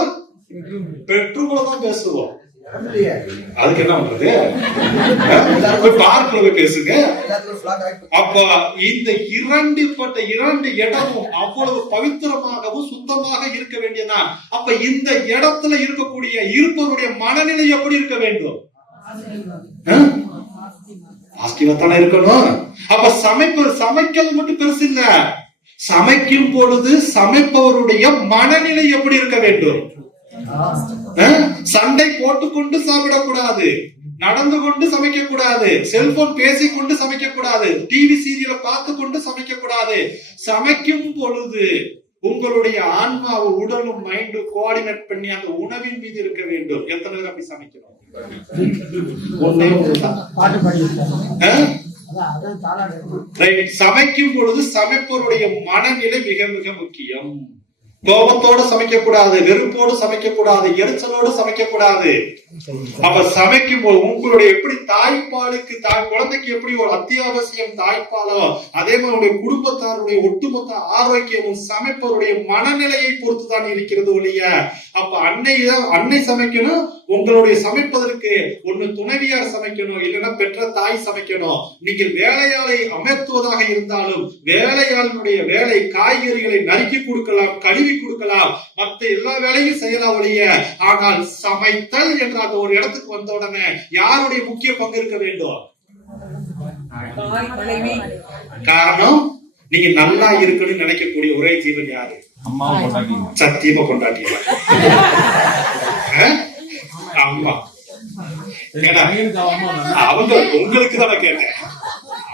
பெட்ரூம்ல தான் பேசுவோம். அதுக்கு என்ன பண்றது? பார்க்கல போய் பேசுங்க. அப்ப இந்த 2 இடமும் அவ்வளவு பவித்திரமாகவும் சுத்தமாக இருக்க வேண்டியதான். அப்ப இந்த இடத்துல இருக்கக்கூடிய இருப்பவருடைய மனநிலை எப்படி இருக்க வேண்டும்? பாசிட்டிவா இருக்கணும். அப்ப சமைக்கிறது மட்டும் பெருசு இல்ல, சமைக்கும் பொழுது சமைப்பவருடைய மனநிலை எப்படி இருக்க வேண்டும்? சண்டை போட்டுக்கொண்டு சாப்பிடக்கூடாது, நடந்து கொண்டு சமைக்க கூடாது, செல்போன் பேசிக்கொண்டு சமைக்க கூடாது, டிவி சீரியலை பார்த்து கொண்டு சமைக்க கூடாது. சமைக்கும் பொழுது உங்களுடைய ஆன்மாவை உடலும் மைண்டும் கோஆர்டினேட் பண்ணி அந்த உணவின் மீது இருக்க வேண்டும். எத்தனை பேர் அப்படி சமைக்கணும்? சமைக்கும் பொழுது சமைப்பவருடைய மனநிலை மிக மிக முக்கியம். கோபத்தோடு சமைக்க கூடாது, வெறுப்போடு சமைக்க கூடாது, எரிச்சலோடு சமைக்க கூடாது. அப்ப சமைக்கும் போது உங்களுடைய எப்படி தாய்ப்பாலுக்கு குழந்தைக்கு எப்படி ஒரு அத்தியாவசியம் தாய்ப்பாலோ அதே மாதிரி குடும்பத்தாருடைய ஒட்டுமொத்த ஆரோக்கியமும் சமைப்பவருடைய மனநிலையை பொறுத்துதான் இருக்கிறது ஒழிய அப்ப அன்னை சமைக்கணும், உங்களுடைய சமைப்பதற்கு ஒண்ணு துணைவியார் சமைக்கணும், இல்லைன்னா பெற்ற தாய் சமைக்கணும். நீங்கள் வேலையாளை அமர்த்துவதாக இருந்தாலும் வேலையாளனுடைய வேலை காய்கறிகளை நறுக்கி கொடுக்கலாம், கழுவி கொடுக்கலாம், மற்ற எல்லா வேலையும் செய்யலாம் ஒழிய ஆனால் சமைத்தல் என்ற அந்த ஒரு இடத்துக்கு வந்த உடனே யாருடைய முக்கிய பங்கு இருக்க வேண்டும்? காரணம் நீங்க நல்லா இருக்கணும்னு நினைக்கக்கூடிய ஒரே ஜீவன் யாரு? சத்தியமா கொண்டாட்டியா அம்மா. அவங்க உங்களுக்கு தான் கேட்டேன்,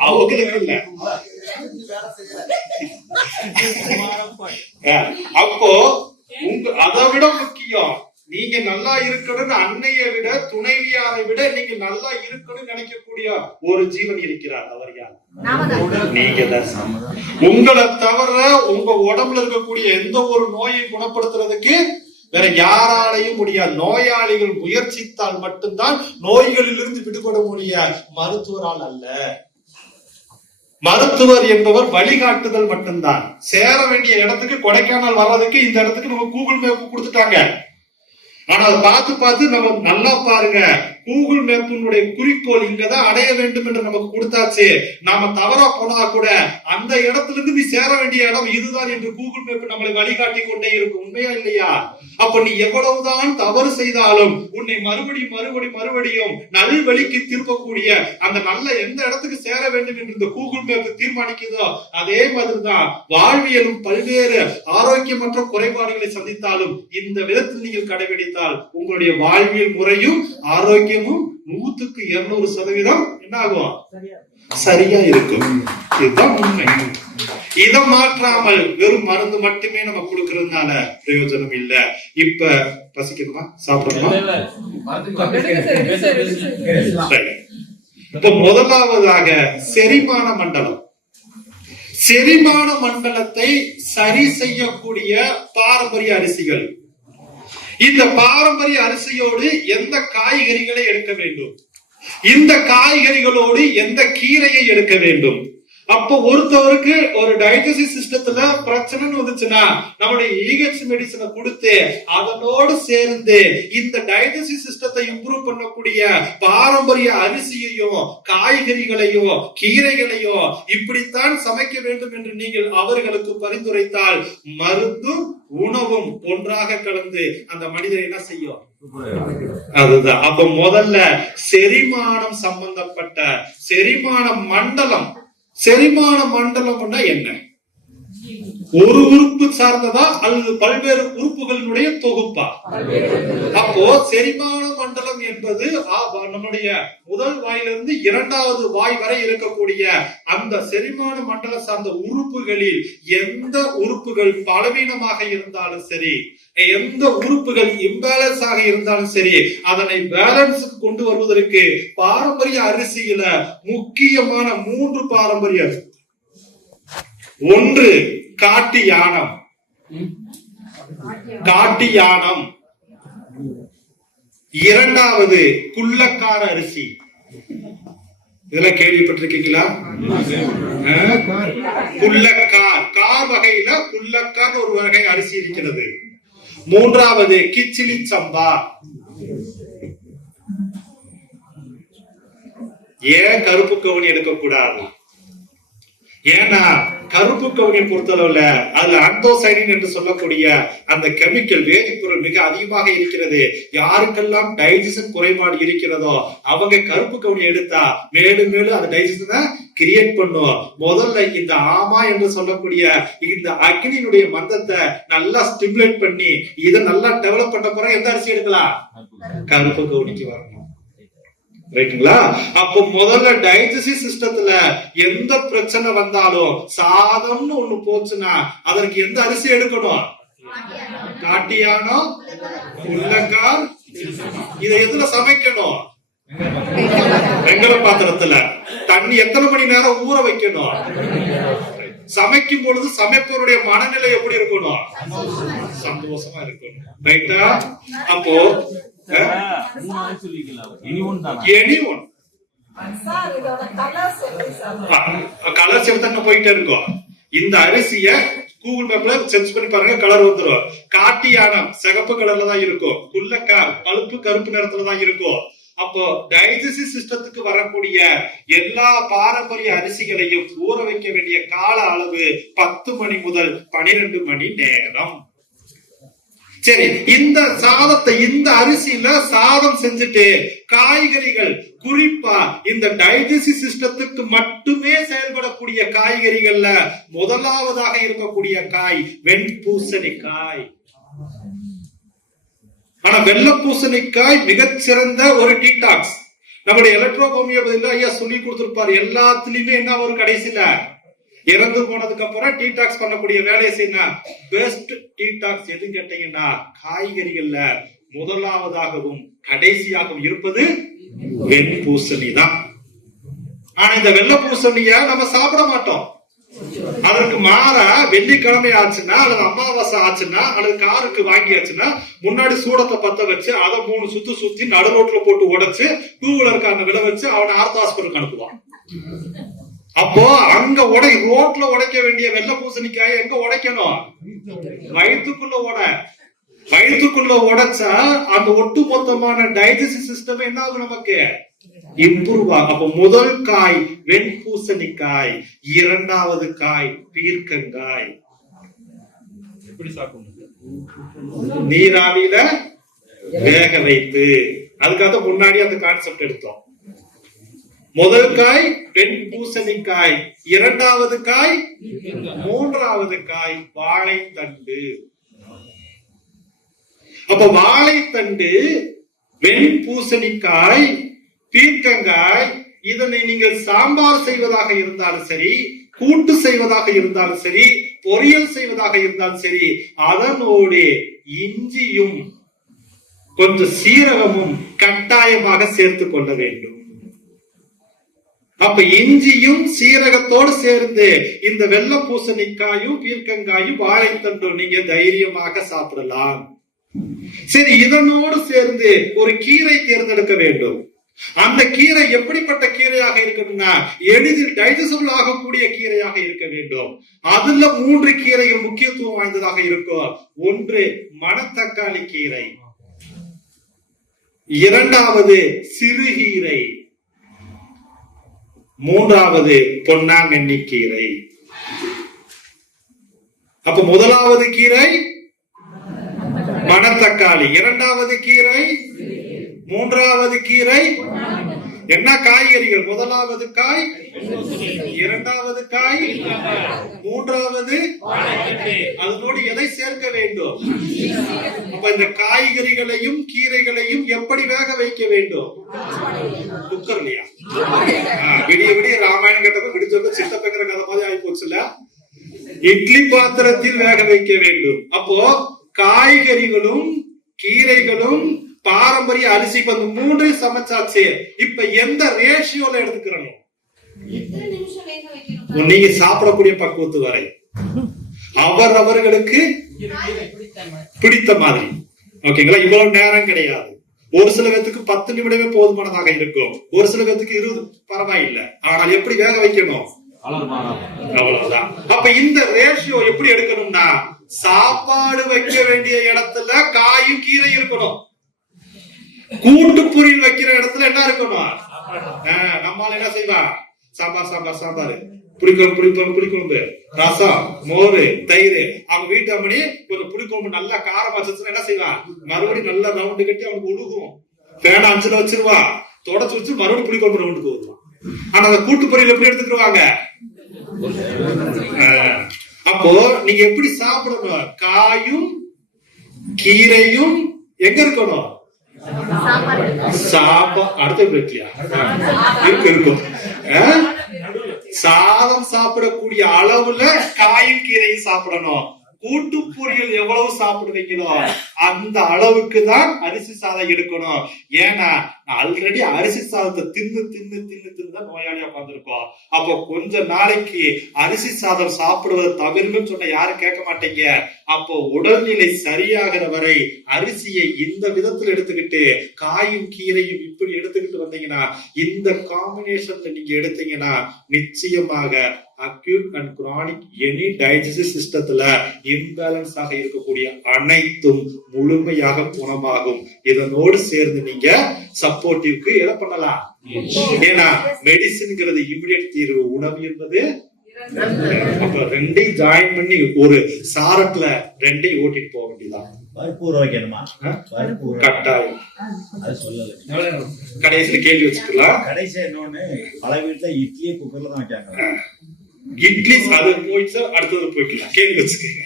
அவங்களுக்கு இல்ல. அப்போ அதை விட முக்கியம் நீங்க நல்லா இருக்கணும்னு அன்னையை விட துணைவியாரை விட நீங்க நல்லா இருக்கணும்னு நினைக்கக்கூடிய ஒரு ஜீவன் இருக்கிறார். அவர் யார்? நீங்க தான். உங்களை தவிர உங்க உடம்புல இருக்கக்கூடிய எந்த ஒரு நோயை குணப்படுத்துறதுக்கு வேற யாராலையும் முடியாது. நோயாளிகள் முயற்சித்தால் மட்டும்தான் நோய்களிலிருந்து விடுபட முடிய, மருத்துவரால் அல்ல. மருத்துவர் என்பவர் வழிகாட்டுதல் மட்டும்தான். சேர வேண்டிய இடத்துக்கு கொடைக்கானல் வர்றதுக்கு இந்த இடத்துக்கு நம்ம கூகுள் மேப் கொடுத்துட்டாங்க. ஆனா அதை பார்த்து நம்ம நல்லா பாருங்க, கூகுள் மேப்பினுடைய குறிக்கோள் இங்கதான் அடைய வேண்டும் என்று நமக்கு கொடுத்தாச்சு. நாம தவறா போனா கூட அந்த இடத்துல இருந்து நீ சேர வேண்டிய இடம் இதுதான் என்று கூகுள் மேப் நம்மளை வழிகாட்டி கொண்டே இருக்கும். உண்மையா இல்லையா? அப்ப நீ எவ்வளவுதான் தவறு செய்தாலும் உன்னை மறுபடியும் நல்வழிக்கு திருப்பக்கூடிய அந்த நல்ல எந்த இடத்துக்கு சேர வேண்டும் என்று இந்த கூகுள் மேப் தீர்மானிக்குதோ அதே மாதிரிதான் வாழ்வியலும் பல்வேறு ஆரோக்கியமற்ற குறைபாடுகளை சந்தித்தாலும் இந்த விதத்தில் நீங்கள் கடைபிடித்தால் உங்களுடைய வாழ்வியல் முறையும் ஆரோக்கியமும் 100% என்ன ஆகும்? சரியா இருக்கும். இதுதான் உண்மை. இதை மாற்றாமல் வெறும் மருந்து மட்டுமே நம்ம கொடுக்கறதுனால பிரயோஜனம் இல்ல. இப்ப பசிக்கணுமா? சாப்பிடணுமா? இப்ப முதலாவதாக செரிமான மண்டலம். செரிமான மண்டலத்தை சரி செய்யக்கூடிய பாரம்பரிய அரிசிகள். இந்த பாரம்பரிய அரிசியோடு எந்த காய்கறிகளை எடுக்க வேண்டும், இந்த காய்கறிகளோடு எந்த கீரையை எடுக்க வேண்டும். அப்போ ஒருத்தவருக்கு ஒரு டைஜஸ்டிவ் சிஸ்டத்துல பிரச்சனைன்னு வந்துச்சுன்னா நம்மளுடைய EH மெடிசனை கொடுத்து அதனோடு சேர்ந்து இந்த டைஜஸ்டிவ் சிஸ்டத்தை இம்ப்ரூவ் பண்ணக்கூடிய பாரம்பரிய அரிசியையும் காய்கறிகளையும் கீரைகளையும் இப்படித்தான் சமைக்க வேண்டும் என்று நீங்கள் அவர்களுக்கு பரிந்துரைத்தால் மருந்தும் உணவும் ஒன்றாக கலந்து அந்த மனிதர் என்ன செய்யும்? அதுதான். அப்ப முதல்ல செரிமானம் சம்பந்தப்பட்ட செரிமான மண்டலம். செரிமான மண்டலம்னா என்ன? ஒரு உறுப்பு சார்ந்ததா அல்லது பல்வேறு உறுப்புகளினுடைய தொகுப்பா? அப்போ செரிமான மண்டலம் என்பது நம்முடைய முதல் வாயிலிருந்து இரண்டாவது வாய் வரை இருக்கக்கூடிய அந்த செரிமான மண்டலம் சார்ந்த உறுப்புகளில் எந்த உறுப்புகள் பலவீனமாக இருந்தாலும் சரி, எந்த உறுப்புகள் இம்பேலன்ஸ் ஆக இருந்தாலும் சரி, அதனை பேலன்ஸுக்கு கொண்டு வருவதற்கு பாரம்பரிய அரிசியில முக்கியமான 3 பாரம்பரிய அரிசி. ஒன்று காட்டு யானம். இரண்டாவது குள்ளக்கார அரிசி. இதெல்லாம் கேள்விப்பட்டிருக்கீங்களா? குள்ளக்கார். கார் வகையில குள்ளக்கார் ஒரு வகை அரிசி இருக்கிறது. மூன்றாவது கிச்சிலி சம்பா. ஏன் கருப்பு கவுனி எடுக்கக்கூடாது? ஏன்னா கருப்பு கவுனியை பொறுத்தளவுல அதுல அந்தோசைனின் என்று சொல்லக்கூடிய அந்த கெமிக்கல் வேதிப்பொருள் மிக அதிகமாக இருக்கிறது. யாருக்கெல்லாம் டைஜஷன் குறைபாடு இருக்கிறதோ அவங்க கருப்பு கவுனி எடுத்தா மேலும் அந்த டைஜஷனை கிரியேட் பண்ணும். முதல்ல இந்த ஆமா என்று சொல்லக்கூடிய இந்த அக்னியினுடைய மந்தத்தை நல்லா ஸ்டிமுலேட் பண்ணி இதை நல்லா டெவலப் பண்ண போற எந்த அரிசி எடுக்கலாம்? கருப்பு கவுனிக்கு வரணும். ரைட்டுங்களா? அப்போ முதல்ல டைஜஸ்டிவ் சிஸ்டத்துல எந்த பிரச்சனை வந்தாலும் சாதம்னு ஒண்ணு போச்சுன்னா அதற்கு எந்த அரிசி எடுக்கணும்? காட்டியானோ, குள்ளக்கார். இதை எதுல சமைக்கணும்? வெங்கல பாத்திரத்துல. தண்ணி எத்தனை மணி நேரம் ஊற வைக்கணும்? சமைக்கும் பொழுது சமைப்பவருடைய மனநிலை எப்படி இருக்கணும்? சந்தோஷமா இருக்கணும். ரைட்டா? அப்போ கலர் செலுத்த போயிட்டே இருக்கும். இந்த அரிசிய கூகுள் மேப்ல சர்ச் பண்ணி பாருங்க, கலர் வந்துடும். காட்டு யானம் சிகப்பு கலர்ல தான் இருக்கும். குள்ளக்கார் பழுப்பு கருப்பு நிறத்துல தான் இருக்கும். அப்போ டைஜஸ்டிவ் சிஸ்டத்துக்கு வரக்கூடிய எல்லா பாரம்பரிய அரிசிகளையும் ஊற வைக்க வேண்டிய கால அளவு 10 மணி முதல் 12 மணி நேரம். சரி, இந்த சாதத்தை இந்த அரிசியில சாதம் செஞ்சுட்டு காய்கறிகள், குறிப்பா இந்த டைஜஸ்டிவ் சிஸ்டத்துக்கு மட்டுமே செயல்படக்கூடிய காய்கறிகள்ல முதலாவதாக இருக்கக்கூடிய காய் வெண்பூசணிக்காய். ஆனா வெள்ளை பூசணிக்காய் மிகச்சிறந்த ஒரு டீடாக்ஸ். நம்முடைய எலக்ட்ரோ ஹோமியோபதியில ஐயா சொல்லி கொடுத்திருப்பாரு. எல்லாத்துலயுமே என்ன ஒரு கடைசியில இறந்து போனதுக்கு அப்புறம் டீடாக்ஸ் பண்ணக்கூடிய வேலையை செய்யணும். பெஸ்ட் டீடாக்ஸ் எதுன்னு கேட்டீங்கன்னா காய்கறிகள்ல முதலாவதாகவும் கடைசியாகவும் இருப்பது வெண்பூசணி தான். ஆனா இந்த வெள்ளை பூசணிய நம்ம சாப்பிட மாட்டோம். அதற்கு மாறா வெள்ளிக்கிழமை ஆச்சுன்னா அல்லது அமாவாசை ஆச்சுன்னா அல்லது காருக்கு வாங்கியாச்சுன்னா முன்னாடி சூடத்தை பத்த வச்சு அதை 3 சுத்து சுத்தி நடு ரோட்ல போட்டு உடைச்சு 2 வீலர்காரனை விட வச்சு அவனை ஆர்த்த ஹாஸ்பிட்டலுக்கு அனுப்புவான். அப்போ அங்க ரோட்ல உடைக்க வேண்டிய வெள்ளை பூசணிக்காய் எங்க உடைக்கணும்? வயிற்றுக்குள்ள உடைச்சா அந்த ஒட்டு மொத்தமான டைஜஸ்டிவ் சிஸ்டம் என்ன ஆகும்? நமக்கு இம்ப்ரூவ் ஆகும். அப்ப முதல் காய் வெண்பூசணிக்காய், இரண்டாவது காய் பீர்க்கங்காய். எப்படி சாப்பிடணும்? நீராவியில வேக வைத்து. அதுக்காக முன்னாடி அந்த கான்செப்ட் எடுத்தோம். முதல் காய் வெண்பூசணிக்காய், இரண்டாவது காய், மூன்றாவது காய் வாழைத்தண்டு. அப்ப வாழைத்தண்டு, வெண்பூசணிக்காய், பீர்க்கங்காய், இதனை நீங்கள் சாம்பார் செய்வதாக இருந்தாலும் சரி, கூட்டு செய்வதாக இருந்தாலும் சரி, பொரியல் செய்வதாக இருந்தாலும் சரி, அதனோடு இஞ்சியும் கொஞ்சம் சீரகமும் கட்டாயமாக சேர்த்து கொள்ள வேண்டும். அப்ப இஞ்சியும் சீரகத்தோடு சேர்ந்து இந்த வெள்ளை பூசணிக்காயும் பீர்க்கங்காயும் வாழைத்தண்டும் நீங்க தைரியமாக சாப்பிடலாம். சரி, இதனோடு சேர்ந்து ஒரு கீரை தேர்ந்தெடுக்க வேண்டும். அந்த கீரை எப்படிப்பட்ட கீரையாக இருக்கணும்னா எளிதில் டைஜஸ்டபிள் ஆகக்கூடிய கீரையாக இருக்க வேண்டும். அதுல 3 கீரைகள் முக்கியத்துவம் வாய்ந்ததாக இருக்கும். ஒன்று மணத்தக்காளி கீரை, இரண்டாவது சிறுகீரை, மூன்றாவது பொன்னாங்கண்ணி கீரை. அப்ப முதலாவது கீரை மணத்தக்காளி, இரண்டாவது கீரை, மூன்றாவது கீரை. என்ன காய்கறிகள்? முதலாவது காய், இரண்டாவது காய், மூன்றாவது. அதனோடு எதை சேர்க்க வேண்டும்? அப்ப இந்த காய்கறிகளையும் கீரைகளையும் எப்படி வேக வைக்க வேண்டும்? குக்கர்லயா? விடிய விடிய ராமாயணம் கேட்டப்ப விடிச்சோட சித்தப்பங்கிற கதை மாதிரி ஆகி போச்சுல. இட்லி பாத்திரத்தில் வேக வைக்க வேண்டும். அப்போ காய்கறிகளும் கீரைகளும் பாரம்பரிய அரிசி 3 சமைச்சாச்சு. இப்ப எந்த ரேஷியோல எடுத்துக்கிறோம்? நீங்க சாப்பிடக்கூடிய பக்குவத்து வரை அவர்களுக்கு பிடித்த மாதிரி. ஓகேங்களா? இவ்வளவு நேரம் கிடையாது. ஒரு சில பேத்துக்கு 10 நிமிடமே போதுமானதாக இருக்கும், ஒரு சில பேத்துக்கு 20 பரவாயில்லை. ஆனால் எப்படி வேக வைக்கணும்? அவ்வளவுதான். அப்ப இந்த ரேஷியோ எப்படி எடுக்கணும்னா, சாப்பாடு வைக்க வேண்டிய இடத்துல காயும் கீரை இருக்கணும். கூட்டு பொரியல் வைக்கிற இடத்துல என்ன இருக்கணும்? நம்மால என்ன செய்வா? சாம்பார் சாம்பார் சாம்பார், புளிக்குழம்பு புளிக்குழம்பு புளிக்குழம்பு, ரசம், மோரு, தயிர். அவங்க வீட்டு அம்மனி கொஞ்சம் புளிக்குழம்பு நல்லா காரம் வச்சுன்னா என்ன செய்வான்? மறுபடியும் நல்லா ரவுண்டு கட்டி அவனுக்கு உழுகும். பேனா 5 வச்சிருவா, தொடச்சு வச்சு மறுபடியும் புளிக்குழம்பு ரவுண்டுக்கு வருவான். ஆனா அந்த கூட்டு பொரியல் எப்படி எடுத்துக்கிடுவாங்க? அப்போ நீங்க எப்படி சாப்பிடணும்? காயும் கீரையும் எங்க இருக்கணும்? அடுத்த பிளேட்லயா இருக்கும். சாதம் சாப்பிடக்கூடிய அளவுல காயும் கீரையும் சாப்பிடணும். கூட்டு பொரியல் எவ்வளவு சாப்பிடுவீங்களோ அந்த அளவுக்கு தான் அரிசி சாதம் எடுக்கணும். ஏன்னா ஆல்ரெடி அரிசி சாதத்தை தின்னு தின்னு தின்னு தின்னுதான் நோயாளியா உட்காந்துருக்கோம். அப்போ கொஞ்ச நாளைக்கு அரிசி சாதம் சாப்பிடுவதை தவிர்ன்னு சொன்ன யாரும் கேட்க மாட்டீங்க. அப்போ உடல்நிலை சரியாகிற வரை அரிசியை இந்த விதத்துல எடுத்துக்கிட்டு காயும் கீரையும் இப்படி எடுத்துக்கிட்டு வந்தீங்கன்னா, இந்த காம்பினேஷன்ல நீங்க எடுத்தீங்கன்னா நிச்சயமாக acute and chronic any digestive சிஸ்டத்துல இம்பேலன்ஸ் ஆக இருக்கக்கூடிய அனைத்தும் முழுமையாக குணமாகும். இதனோடு சேர்ந்து நீங்க சப்போர்ட்டிவ்க்கு எதை பண்ணலாம்? ஏன்னா மெடிசின்ங்கிறது இமிடியட் தீர்வு, உணவு என்பது. அப்ப 2ஐயும் ஜாயின் பண்ணி ஒரு சாரத்துல 2ஐயும் ஓட்டிட்டு போக வேண்டியதான். கட்டாயம். கடைசியில கேள்வி வச்சுக்கலாம். கடைசி இன்னொன்னு, பல வீட்டுல இட்லியே குக்கர்ல தான் வைக்காங்க. இட்லி அது போயிடுச்சு, அடுத்தது போய்க்கலாம். கேள்வி வச்சுக்கோங்க.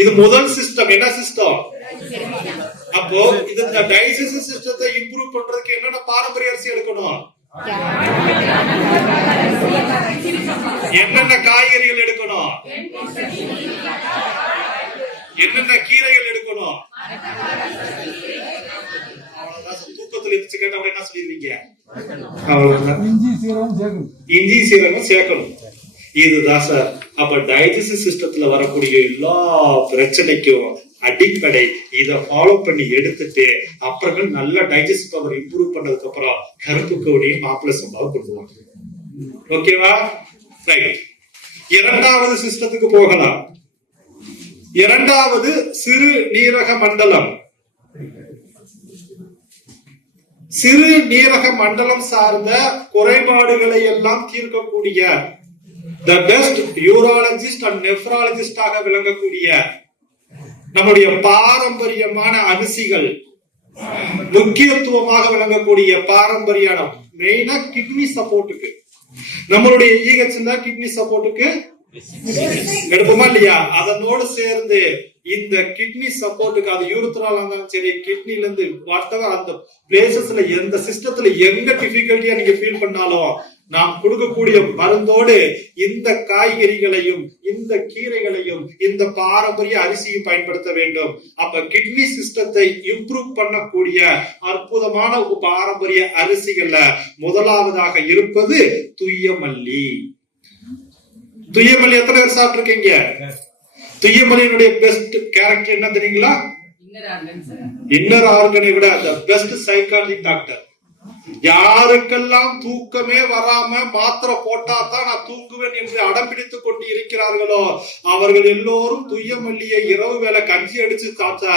இது முதல் சிஸ்டம். என்ன சிஸ்டம்? அப்போ இது டைஜஸ்டிவ் சிஸ்டத்தை இம்ப்ரூவ் பண்றதுக்கு என்னென்ன பாரம்பரிய அரிசி எடுக்கணும்? என்னென்ன காய்கறிகள் எடுக்கணும்? என்னென்ன கீரைகள் எடுக்கணும்? தூக்கத்துல இருந்துச்சு கேட்ட என்ன சொல்லிருவீங்க? இஞ்சி சீரகம் சேர்க்கணும். இதுதான் சார். அப்ப டைஜஸ்டிவ் சிஸ்டத்துல வரக்கூடிய எல்லா பிரச்சனைக்கும் அடிப்படை இத ஃபாலோ பண்ணி எடுத்துட்டு அப்புறங்கள் நல்ல டைஜஸ்ட் பவர் இம்ப்ரூவ் பண்ணதுக்கு அப்புறம் கருப்பு கவுனியும் மாப்பிள்ளை சம்பாவை கொடுத்துருவாங்க. ஓகேவா? ரைட். இரண்டாவது சிஸ்டத்துக்கு போகலாம். இரண்டாவது சிறு நீரக மண்டலம். சிறு நீரக மண்டலம் சார்ந்த குறைபாடுகளை எல்லாம் தீர்க்கக்கூடிய the best urologist and nephrologist ஆக விளங்கக்கூடிய நம்முடைய பாரம்பரியமான அரிசிகள், முக்கியத்துவமாக விளங்கக்கூடிய பாரம்பரியான மெயினா கிட்னி சப்போர்ட்டுக்கு, நம்மளுடைய ஈகச் கிட்னி சப்போர்ட்டுக்கு எடுப்போமா இல்லையா? அதனோடு சேர்ந்து இந்த கிட்னி சப்போர்ட்டுக்கு, அது யூரித்ரால இருந்தாலும் சரி, கிட்னில இருந்து வாட்டவர் அந்த பிளேசஸ்ல எந்த சிஸ்டத்துல எங்க டிஃபிகல்ட்டியா நீங்க ஃபீல் பண்ணாலும் நாம் கொடுக்கக்கூடிய மருந்தோடு இந்த காய்கறிகளையும் இந்த கீரைகளையும் இந்த பாரம்பரிய அரிசியும் பயன்படுத்த வேண்டும். அப்ப கிட்னி சிஸ்டத்தை இம்ப்ரூவ் பண்ணக்கூடிய அற்புதமான பாரம்பரிய அரிசிகள்ல முதலாவதாக இருப்பது துய்யமல்லி. துய்யமல்லி எத்தனை பேர் சாப்பிட்டிருக்கீங்க? துய்யமல்லியினுடைய பெஸ்ட் கேரக்டர் என்ன தெரியுங்களா? இன்னர் ஆர்கனை விட பெஸ்ட் சைக்காலஜிக் டாக்டர். யாருக்கெல்லாம் தூக்கமே வராம மாத்திரை போட்டா தான் நான் தூங்குவேன் என்று அடம்பிடித்துக் கொண்டு இருக்கிறார்களோ அவர்கள் எல்லோரும் துய்யமல்லியை இரவு வேலை கஞ்சி அடிச்சு சாச்சா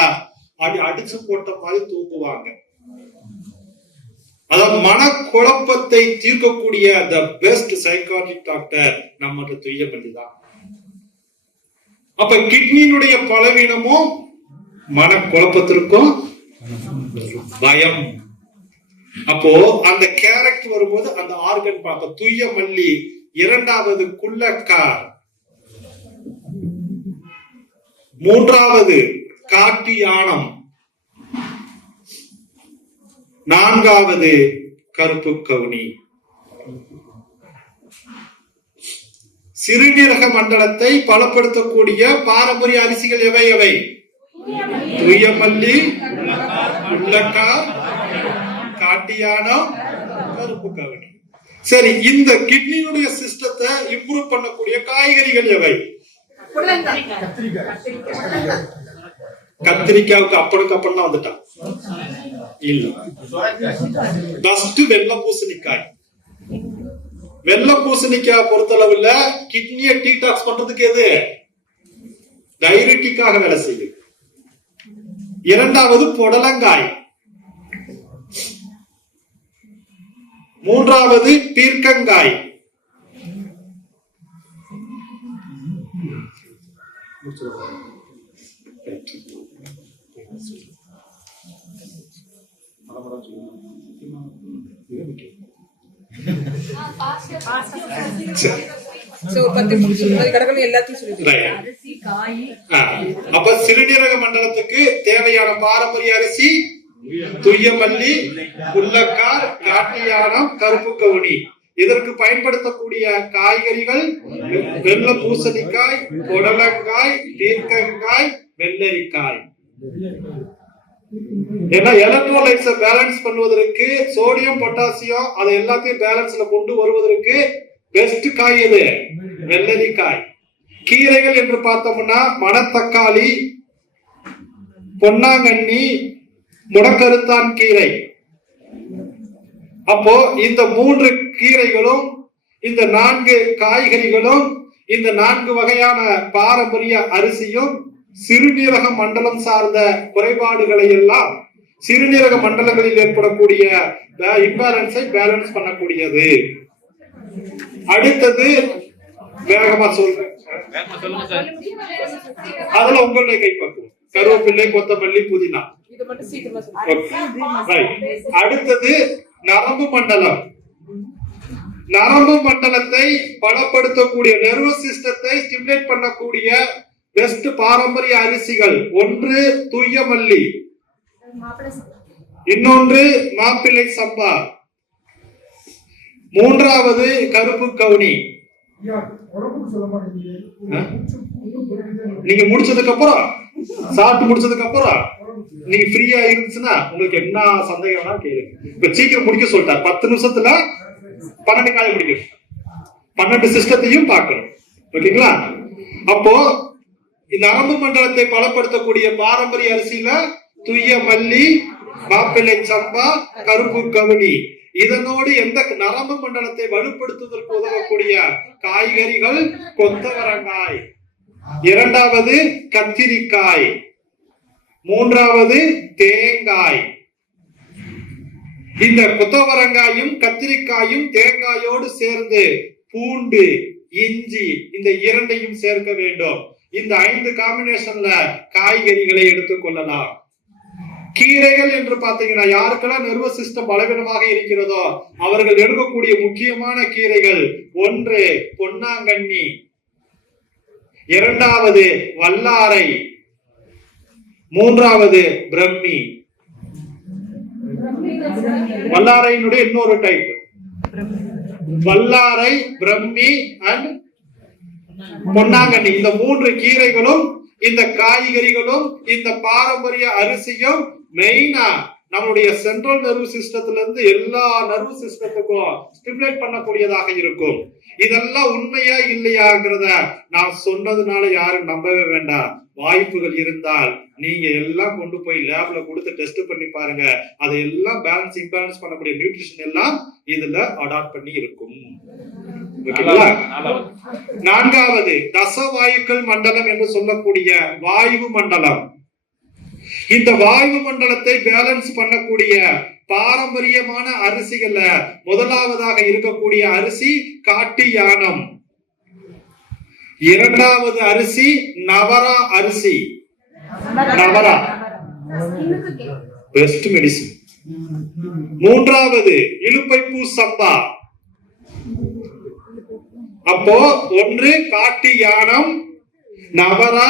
அடிச்சு போட்ட மாதிரி தூங்குவாங்க. அதாவது மனக்குழப்பத்தை தீர்க்கக்கூடிய த பெஸ்ட் சைக்காலஜிக் டாக்டர் நம்ம துய்யமல்லி தான். அப்ப கிட்னியினுடைய பலவீனமும் மனக்குழப்பத்திற்கும் பயம். அப்போ அந்த கேரக்டர் வரும்போது அந்த ஆர்கன் பார்க்க துய்யமல்லி. இரண்டாவது குள்ளக்கார், மூன்றாவது காட்டு யானம், நான்காவது கருப்பு கவுனி. சிறுநீரக மண்டலத்தை பலப்படுத்தக்கூடிய பாரம்பரிய அரிசிகள் எவை எவை? துய்யமல்லி, குள்ளக்கார், காட்டியானம், கருப்பு கவுனி. சரி, இந்த கிட்னியுடைய சிஸ்டத்தை இம்ப்ரூவ் பண்ணக்கூடிய காய்கறிகள் எவை? கத்திரிக்காவுக்கு அப்படம் வந்துட்டான் இல்ல. வெள்ளை பூசணிக்காய். வெள்ளை பூசணிக்காய் பொறுத்தளவுல கிட்னியை டீடாக்ஸ் பண்றதுக்கு எது? டையூரிட்டிக்காக வேலை செய்யுது. இரண்டாவது புடலங்காய், மூன்றாவது பீர்க்கங்காய், அப்ப சிறுநீரக மண்டலத்துக்கு தேவையான பாரம்பரிய அரிசி துய்யமல்லி, குள்ளக்கார், காட்டியானம், கருப்பு கவுனி. இதற்கு பயன்படுத்தக்கூடிய காய்கறிகள் வெள்ளை பூசணிக்காய், புடலங்காய், பீர்க்கங்காய், வெள்ளரிக்காய். ஏன்னா எலக்ட்ரோலைட்ஸை பேலன்ஸ் பண்ணுவதற்கு சோடியம், பொட்டாசியம் அதை எல்லாத்தையும் பேலன்ஸ்ல கொண்டு வருவதற்கு பெஸ்ட் காய் எது? வெள்ளரிக்காய். கீரைகள் என்று பார்த்தோம்னா மணத்தக்காளி, பொன்னாங்கண்ணி, முடக்கருத்தான் கீரை. அப்போ இந்த 3 கீரைகளும், இந்த 4 காய்கறிகளும், இந்த 4 வகையான பாரம்பரிய அரிசியும் சிறுநீரக மண்டலம் சார்ந்த குறைபாடுகளை எல்லாம், சிறுநீரக மண்டலங்களில் ஏற்படக்கூடிய இம்பேலன்ஸை பேலன்ஸ் பண்ணக்கூடியது. அடுத்தது வேகமா சொல்றேன், அதுல உங்களுடைய கைப்பக்குவம். கருவேப்பிள்ளை, கொத்தமல்லி, புதினா. அடுத்தது நரம்பு மண்டலம். நரம்பு மண்டலத்தை பலப்படுத்தக்கூடிய, நர்வஸ் சிஸ்டத்தை ஸ்டிமுலேட் பண்ணக்கூடிய பெஸ்ட் பாரம்பரிய அரிசிகள் ஒன்று துய்யமல்லி, இன்னொன்று மாப்பிள்ளை சம்பா, மூன்றாவது கருப்பு கவுனி. நீங்க முடிச்சதுக்கு அப்புறம், சாப்பிட்டு முடிச்சதுக்கு அப்புறம் நீங்க ஃப்ரீயா இருந்துச்சுன்னா உங்களுக்கு என்ன சந்தேகம்னா கேளுங்க. இப்ப சீக்கிரம் முடிக்க சொல்லிட்டார். 10 நிமிஷத்துல 12 காய் முடிக்கும். 12 சிஸ்டத்தையும் பார்க்கணும். ஓகேங்களா? அப்போ இந்த நரம்பு மண்டலத்தை பலப்படுத்தக்கூடிய பாரம்பரிய அரிசியில துய்ய மல்லி, மாப்பிள்ளை சம்பா, கருப்பு கவுனி, இதனோடு எந்த நரம்பு மண்டலத்தை வலுப்படுத்துவதற்கு உதவக்கூடிய காய்கறிகள் கொத்தவரங்காய், இரண்டாவது கத்திரிக்காய், மூன்றாவது தேங்காய். இந்த கொத்தவரங்காயும் கத்திரிக்காயும் தேங்காயோடு சேர்ந்து பூண்டு, இஞ்சி இந்த இரண்டையும் சேர்க்க வேண்டும். இந்த 5 காம்பினேஷன்ல காய்கறிகளை எடுத்துக் கொள்ளலாம். கீரைகள் என்று பாத்தீங்கன்னா யாருக்கெல்லாம் நர்வஸ் சிஸ்டம் பலவீனமாக இருக்கிறதோ அவர்கள் எடுக்கக்கூடிய முக்கியமான கீரைகள், 1 பொன்னாங்கண்ணி, 2வது வல்லாரை, 3வது பிரம்மி. வல்லாரையினுடைய இன்னொரு டைப் வல்லாரை, பிரம்மி அண்ட் பொன்னாங்கண்ணி. இந்த 3 கீரைகளும் இந்த காய்கறிகளும் இந்த பாரம்பரிய அரிசியும் மெயினா நம்மளுடைய சென்ட்ரல் நர்வ் சிஸ்டத்துல இருந்து எல்லா நர்வ் சிஸ்டத்துக்கும் ஸ்டிமுலேட் பண்ணக்கூடியதாக இருக்கும். இதெல்லாம் உண்மையா இல்லையாங்கிறத நான் சொன்னதுனால யாரும் நம்பவே வேண்டாம். வாய்ப்புகள் இருந்தால் நீங்க எல்லாம் கொண்டு போய் லேப்ல கொடுத்து டெஸ்ட் பண்ணி பாருங்க. அதையெல்லாம் பேலன்ஸ் இம்பேலன்ஸ் பண்ணக்கூடிய நியூட்ரிஷன் எல்லாம் இதுல அடாப்ட் பண்ணி இருக்கும். 4வது தசவாயுக்கள் மண்டலம் என்று சொல்லக்கூடிய வாயு மண்டலம். இந்த வாயு மண்டலத்தை பேலன்ஸ் பண்ணக்கூடிய பாரம்பரியமான அரிசிகள்ல முதலாவதாக இருக்கக்கூடிய அரிசி காட்டு யானம், 2வது அரிசி நவரா அரிசி, நவரா பெஸ்ட் மெடிசின், 3வது இலுப்பைப்பூ சம்பா. அப்போ 1 காட்டு யானம், நவரா,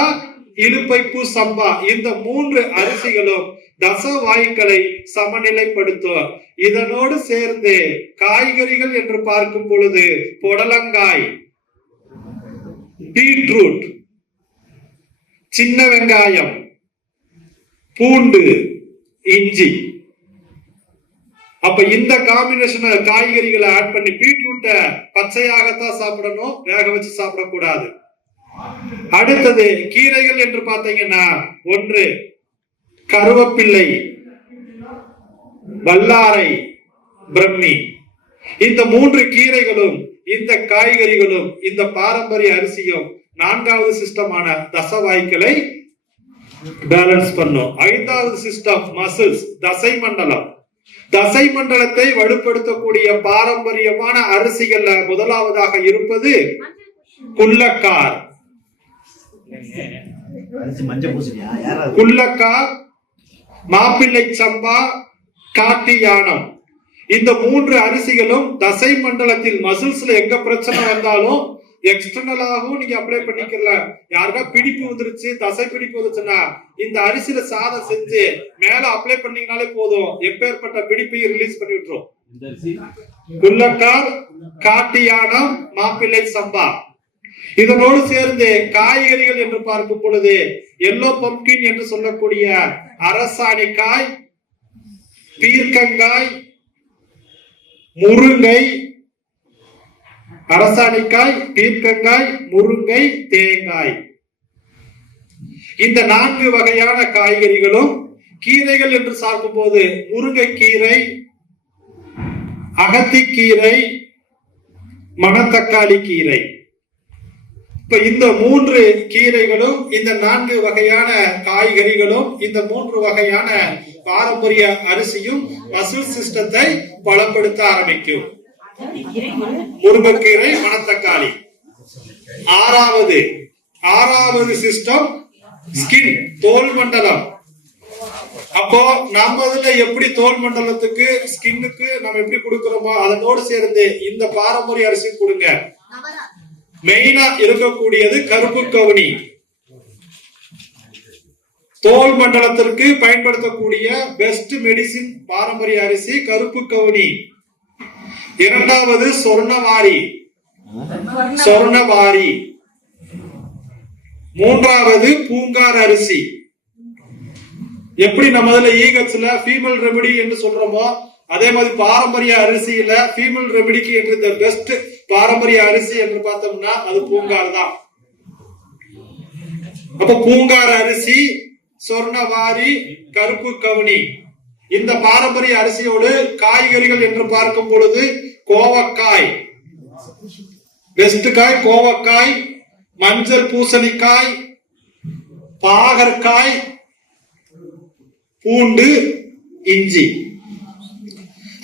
இலுப்பைப்பூ சம்பா இந்த 3 அரிசிகளும் தசவாயுக்களை சமநிலைப்படுத்தும். இதனோடு சேர்ந்து காய்கறிகள் என்று பார்க்கும் பொழுது புடலங்காய், பீட்ரூட், சின்ன வெங்காயம், பூண்டு, இஞ்சி. அப்ப இந்த காம்பினேஷன் காய்கறிகளை ஆட் பண்ணி, பீட்ரூட்டை பச்சையாகத்தான் சாப்பிடணும், வேக வச்சு சாப்பிடக்கூடாது. அடுத்தது கீரைகள் என்று பார்த்தீங்கன்னா 1 கருவேப்பிள்ளை, வல்லாரை, பிரம்மி. இந்த 3 கீரைகளும் இந்த காய்கறிகளும் இந்த பாரம்பரிய அரிசியும் 4வது சிஸ்டமான தசவாய்க்களை பேலன்ஸ் பண்ணும். 5வது சிஸ்டம் மசில்ஸ், தசை மண்டலம். தசை மண்டலத்தை வலுப்படுத்தக்கூடிய பாரம்பரியமான அரிசிகள்ல முதலாவதாக இருப்பது குள்ளக்கார், குள்ளக்கார், மாப்பிள்ளை சம்பா, காட்டு யானம். இந்த 3 அரிசிகளும் தசை மண்டலத்தில் மசில்ஸ்ல எங்க பிரச்சனை வந்தாலும் எக்ஸ்டர்னலாகவும் நீங்க அப்ளை பண்ணிக்கலாம். யாருக்கா பிடிப்பு வந்துருச்சு, தசை பிடிப்பு வந்துச்சுன்னா இந்த அரிசியில சாதம் செஞ்சு மேல அப்ளை பண்ணீங்கனாலே போதும், எப்பேற்பட்ட பிடிப்பையும் ரிலீஸ் பண்ணி விட்டுரும். குள்ளக்கார், காட்டு யானம், மாப்பிள்ளை சம்பா. இதனோடு சேர்ந்து காய்கறிகள் என்று பார்க்கும் பொழுது எல்லோ பம்ப்கின் என்று சொல்லக்கூடிய அரசாணிக்காய், பீர்க்கங்காய், முருங்கை, அரசாணிக்காய், பீர்க்கங்காய், முருங்கை, தேங்காய். இந்த 4 வகையான காய்கறிகளும் கீரைகள் என்று பார்க்கும் போது முருங்கைக்கீரை, அகத்திக்கீரை, மணத்தக்காளி கீரை. இப்ப இந்த 3 கீரைகளும் இந்த 4 வகையான காய்கறிகளும் இந்த 3 வகையான பாரம்பரிய அரிசியும் மசில் சிஸ்டத்தை பலப்படுத்த ஆரம்பிக்கும். முருங்கைக்கீரை, மணத்தக்காளி. 6வது சிஸ்டம் ஸ்கின், தோல் மண்டலம். அப்போ நம்ம இதுல எப்படி தோல் மண்டலத்துக்கு ஸ்கின்னுக்கு நம்ம எப்படி கொடுக்கிறோமோ அதனோடு சேர்ந்து இந்த பாரம்பரிய அரிசி கொடுங்க. மெயினா இருக்கக்கூடியது கருப்பு கவுனி. தோல் மண்டலத்திற்கு பயன்படுத்தக்கூடிய பெஸ்ட் மெடிசின் பாரம்பரிய அரிசி கருப்பு கவுனி. 2வது சொர்ணவாரி, 3வது பூங்கார் அரிசி. எப்படி நம்ம இதுல ஈகட்ஸ்ல ஃபீமேல் ரெமெடி என்று சொல்றோமோ அதே மாதிரி பாரம்பரிய அரிசியில ஃபீமேல் ரெமெடிக்கு என்று பெஸ்ட் பாரம்பரிய அரிசி என்று பார்த்தோம்னா அது பூங்கார் தான். அப்ப பூங்கார் அரிசி, சொர்ணவாரி, கருப்பு கவுனி, இந்த பாரம்பரிய அரிசியோடு காய்கறிகள் என்று பார்க்கும் பொழுது கோவக்காய், வெஸ்ட்காய், கோவக்காய், மஞ்சள் பூசணிக்காய், பாகற்காய், பூண்டு, இஞ்சி.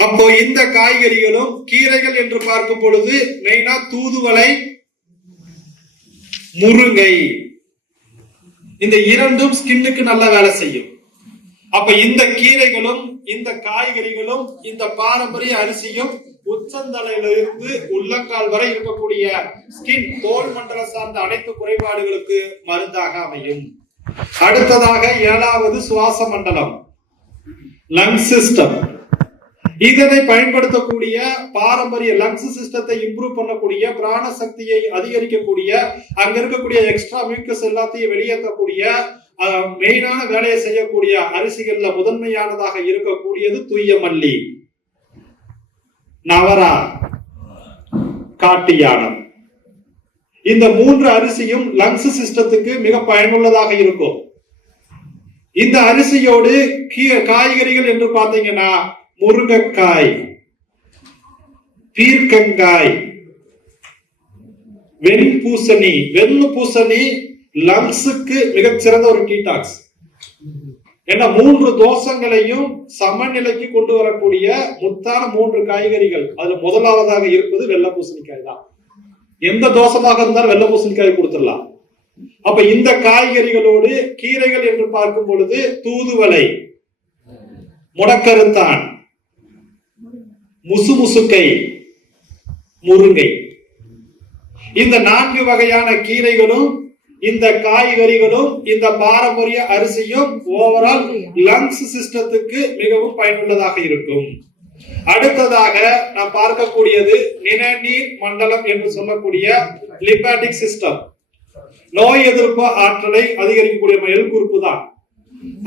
அப்போ இந்த காய்கறிகளும் கீரைகள் என்று பார்க்கும் பொழுது மெயினா தூதுவளை, முருங்கை, இந்த இரண்டும் ஸ்கின்னுக்கு நல்ல வேலை செய்யும். அப்ப இந்த கீரைகளும் இந்த காய்கறிகளும் இந்த பாரம்பரிய அரிசியும் உச்சந்தலையிலிருந்து உள்ளங்கால் வரை இருக்கக்கூடிய ஸ்கின், தோல் மண்டலம் சார்ந்த அனைத்து குறைபாடுகளுக்கு மருந்தாக அமையும். அடுத்ததாக 7வது சுவாச மண்டலம், லங் சிஸ்டம். இதனை பயன்படுத்தக்கூடிய பாரம்பரிய லங்ஸ் சிஸ்டத்தை இம்ப்ரூவ் பண்ணக்கூடிய, பிராண சக்தியை அதிகரிக்கக்கூடிய, அங்க இருக்கக்கூடிய எக்ஸ்ட்ரா மியூக்கஸ் எல்லாத்தையும் வெளியேற்றக்கூடிய மெயினான வேலையை செய்யக்கூடிய அரிசிகள்ல முதன்மையானதாக இருக்கக்கூடியது தூய மல்லி, நவரா, காட்டு யானம். இந்த 3 அரிசியும் லங்ஸ் சிஸ்டத்துக்கு மிக பயனுள்ளதாக இருக்கும். இந்த அரிசியோடு காய்கறிகள் என்று பாத்தீங்கன்னா முருங்கைக்காய், பீர்க்கங்காய், வெண்பூசணி. வெண்பூசணி லங்ஸுக்கு மிகச்சிறந்த ஒரு டீடாக்ஸ். ஏன்னா 3 தோஷங்களையும் சமநிலைக்கு கொண்டு வரக்கூடிய முத்தான 3 காய்கறிகள். அதுல முதலாவதாக இருப்பது வெள்ளை பூசணிக்காய் தான். எந்த தோஷமாக இருந்தாலும் வெள்ளை பூசணிக்காய் கொடுத்துடலாம். அப்ப இந்த காய்கறிகளோடு கீரைகள் என்று பார்க்கும் பொழுது தூதுவளை, முடக்கருத்தான், முசுமுசுக்கை, முருங்கை. இந்த 4 வகையான கீரைகளும் இந்த காய்கறிகளும் இந்த பாரம்பரிய அரிசியும் ஓவரால் லங்ஸ் சிஸ்டத்துக்கு மிகவும் பயனுள்ளதாக இருக்கும். அடுத்ததாக நாம் பார்க்கக்கூடியது நிணநீர் மண்டலம் என்று சொல்லக்கூடிய லிம்பாட்டிக் சிஸ்டம். நோய் எதிர்ப்பு ஆற்றலை அதிகரிக்கக்கூடிய எலும்புறுப்பு தான்.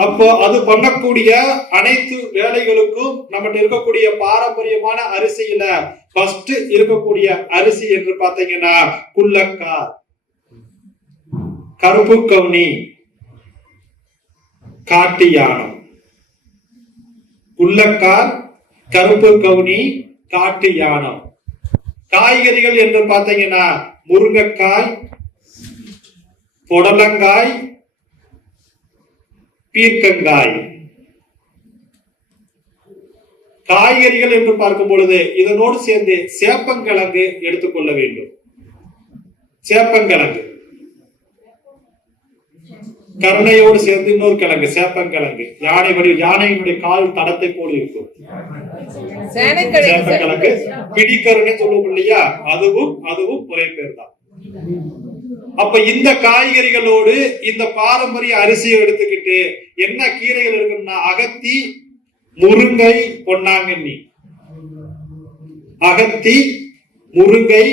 அப்போ அது பண்ணக்கூடிய அனைத்து வேலைகளுக்கும் நம்மகிட்ட இருக்கக்கூடிய பாரம்பரியமான அரிசியில ஃபர்ஸ்ட் இருக்கக்கூடிய அரிசி என்று பாத்தீங்கன்னா குள்ளக்கார், கருப்பு கவுனி, காட்டு யானம். குள்ளக்கார், கருப்பு கவுனி, காட்டு யானம். காய்கறிகள் என்று பாத்தீங்கன்னா முருங்கைக்காய், புடலங்காய், பீர்க்கங்காய். காய்கறிகள் என்று பார்க்கும் பொழுது இதனோடு சேர்ந்து சேப்பங்கிழங்கு எடுத்துக்கொள்ள வேண்டும். சேப்பங்கிழங்கு கருணையோடு சேர்ந்து இன்னொரு கிழங்கு சேப்பங்கிழங்கு. யானையினுடைய கால் தடத்தை போல இருக்கும் சேப்பங்கிழங்கு. பிடிக்கருணை சொல்லுவோம் இல்லையா, அதுவும் ஒரே பேர் தான். அப்ப இந்த காய்கறிகளோடு இந்த பாரம்பரிய அரிசியை எடுத்துக்கிட்டு என்ன கீரைகள் இருக்குன்னா அகத்தி, முருங்கை, பொன்னாங்கண்ணி. அகத்தி, முருங்கை,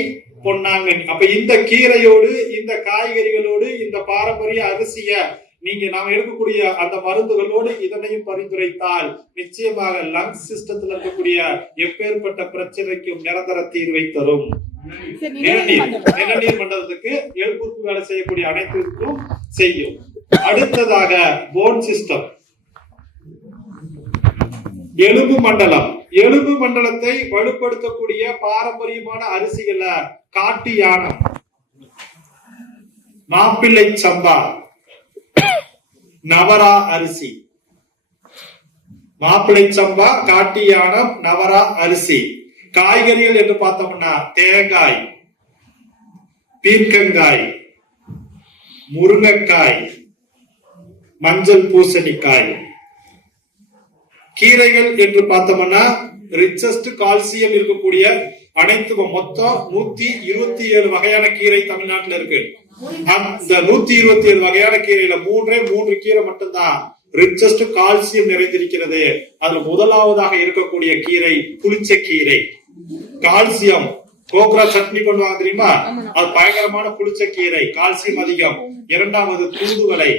பொன்னாங்கண்ணி. அப்ப இந்த கீரையோடு இந்த காய்கறிகளோடு இந்த பாரம்பரிய அரிசிய நீங்க நாம எடுக்கக்கூடிய அந்த மருந்துகளோடு இதனையும் பரிந்துரைத்தால் நிச்சயமாக லங்ஸ் சிஸ்டத்தில் இருக்கக்கூடிய எப்பேற்பட்ட பிரச்சனைக்கும் நிரந்தர தீர்வை தரும். நிணநீர் மண்டலத்துக்கு எலும்புறுப்பு வேலை செய்யக்கூடிய அனைத்திற்கும் செய்யும். அடுத்ததாக போன் சிஸ்டம், எலும்பு மண்டலம். எலும்பு மண்டலத்தை வலுப்படுத்தக்கூடிய பாரம்பரியமான அரிசிகள காட்டு யானம், மாப்பிள்ளை சம்பா, நவரா அரிசி. மாப்பிள்ளை சம்பா, காட்டு யானம், நவரா அரிசி. காய்கறிகள் என்று பார்த்தோம்னா தேங்காய், பீர்க்கங்காய், முருங்கைக்காய், மஞ்சள் பூசணிக்காய். கீரைகள் என்று பார்த்தோம்னா ரிச்சஸ்ட் கால்சியம் இருக்கக்கூடிய அனைத்து மொத்தம் 127 வகையான கீரை தமிழ்நாட்டில் இருக்கு. அந்த 127 வகையான கீரையில 3 கீரை மட்டும்தான் ரிச்சஸ்ட் கால்சியம் நிறைந்திருக்கிறது. அதுல முதலாவதாக இருக்கக்கூடிய கீரை புளிச்சக்கீரை. கால்சியம், கோக்ரா சட்னி பண்ணுவாங்க தெரியுமா, அது பயங்கரமான புளிச்சக்கீரை, கால்சியம் அதிகம். 2வது தூதுவளை,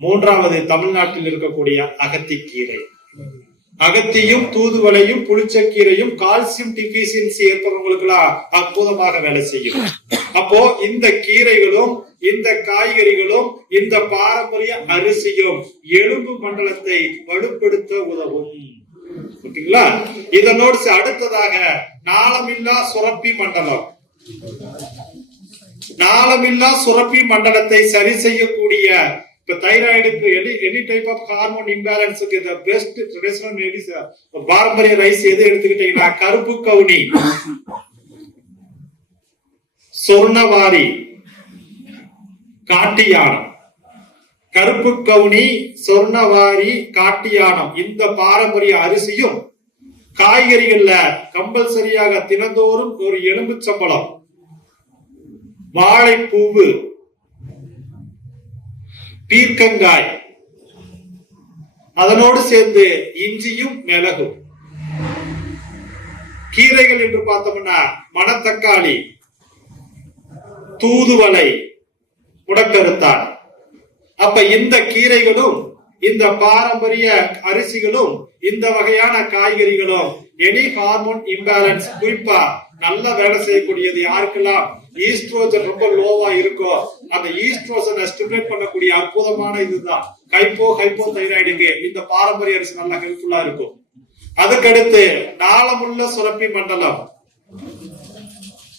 3வது தமிழ்நாட்டில் இருக்கக்கூடிய அகத்திக்கீரை. அகத்தியும் தூதுவளையும் புளிச்சக்கீரையும் கால்சியம் டிபிஷியன்சி ஏற்படுறவங்களுக்கு அற்புதமாக வேலை செய்யும். அப்போ இந்த கீரைகளும் இந்த காய்கறிகளும் இந்த பாரம்பரிய அரிசியும் எலும்பு மண்டலத்தை வலுப்படுத்த உதவும். ஓகேங்களா? இதனோடு அடுத்ததாக நாளமில்லா சுரப்பி மண்டலம். நாளமில்லா சுரப்பி மண்டலத்தை சரி செய்யக்கூடிய இப்ப தைராய்டுக்கு எனி டைப் ஆஃப் ஹார்மோன் இம்பேலன்ஸுக்கு தி பெஸ்ட் ட்ரெடிஷனல் மெடிசன் பாரம்பரிய ரைஸ் எது எடுத்துக்கிட்டீங்கன்னா கருப்பு கவுனி, சொர்ணவாரி, காட்டியானம். கருப்பு கவுனி, சொர்ணவாரி, காட்டியானம் இந்த பாரம்பரிய அரிசியும் காய்கறிகள்ல கம்பல்சரியாக தினந்தோறும் ஒரு எலும்புச்சம்பளம், வாழைப்பூவு, பீர்க்கங்காய், அதனோடு சேர்ந்து இஞ்சியும் மிளகும். கீரைகள் என்று பார்த்தோம்னா மணத்தக்காளி, தூதுவளை, முடக்கருத்தான். அப்ப இந்த கீரைகளும் இந்த பாரம்பரிய அரிசிகளும் இந்த வகையான காய்கறிகளும் எனி ஹார்மோன் இம்பேலன்ஸ், குறிப்பா நல்ல வேலை செய்யக்கூடியது யாருக்கெல்லாம் ஈஸ்ட்ரோஜன் ரொம்ப லோவா இருக்கோ அந்த ஈஸ்ட்ரோஜனை ஸ்டிமுலேட் பண்ணக்கூடிய அற்புதமான இதுதான் ஹைப்போ தைராய்டுக்கு இந்த பாரம்பரிய அரிசி நல்லா ஹெல்ப்ஃபுல்லா இருக்கும். அதுக்கடுத்து நாளமுள்ள சுரப்பி மண்டலம்.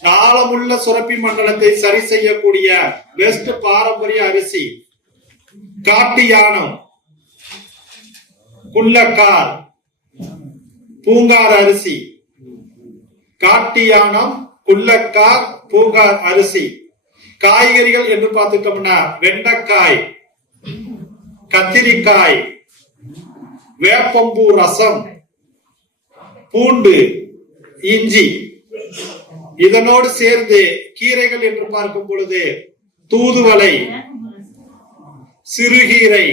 நாளமுள்ள சுரப்பி மண்டலத்தை சரி செய்யக்கூடிய பெஸ்ட் பாரம்பரிய அரிசி காட்டியானம், குள்ளக்கார், பூங்கார் அரிசி. காட்டியானம், குள்ளக்கார், பூங்கார் அரிசி. காய்கறிகள் என்று பார்த்துட்டோம்னா வெண்டைக்காய், கத்திரிக்காய், வேப்பம்பூ ரசம், பூண்டு, இஞ்சி. இதனோடு சேர்ந்து கீரைகள் என்று பார்க்கும் பொழுது தூதுவளை, சிறுகீரை,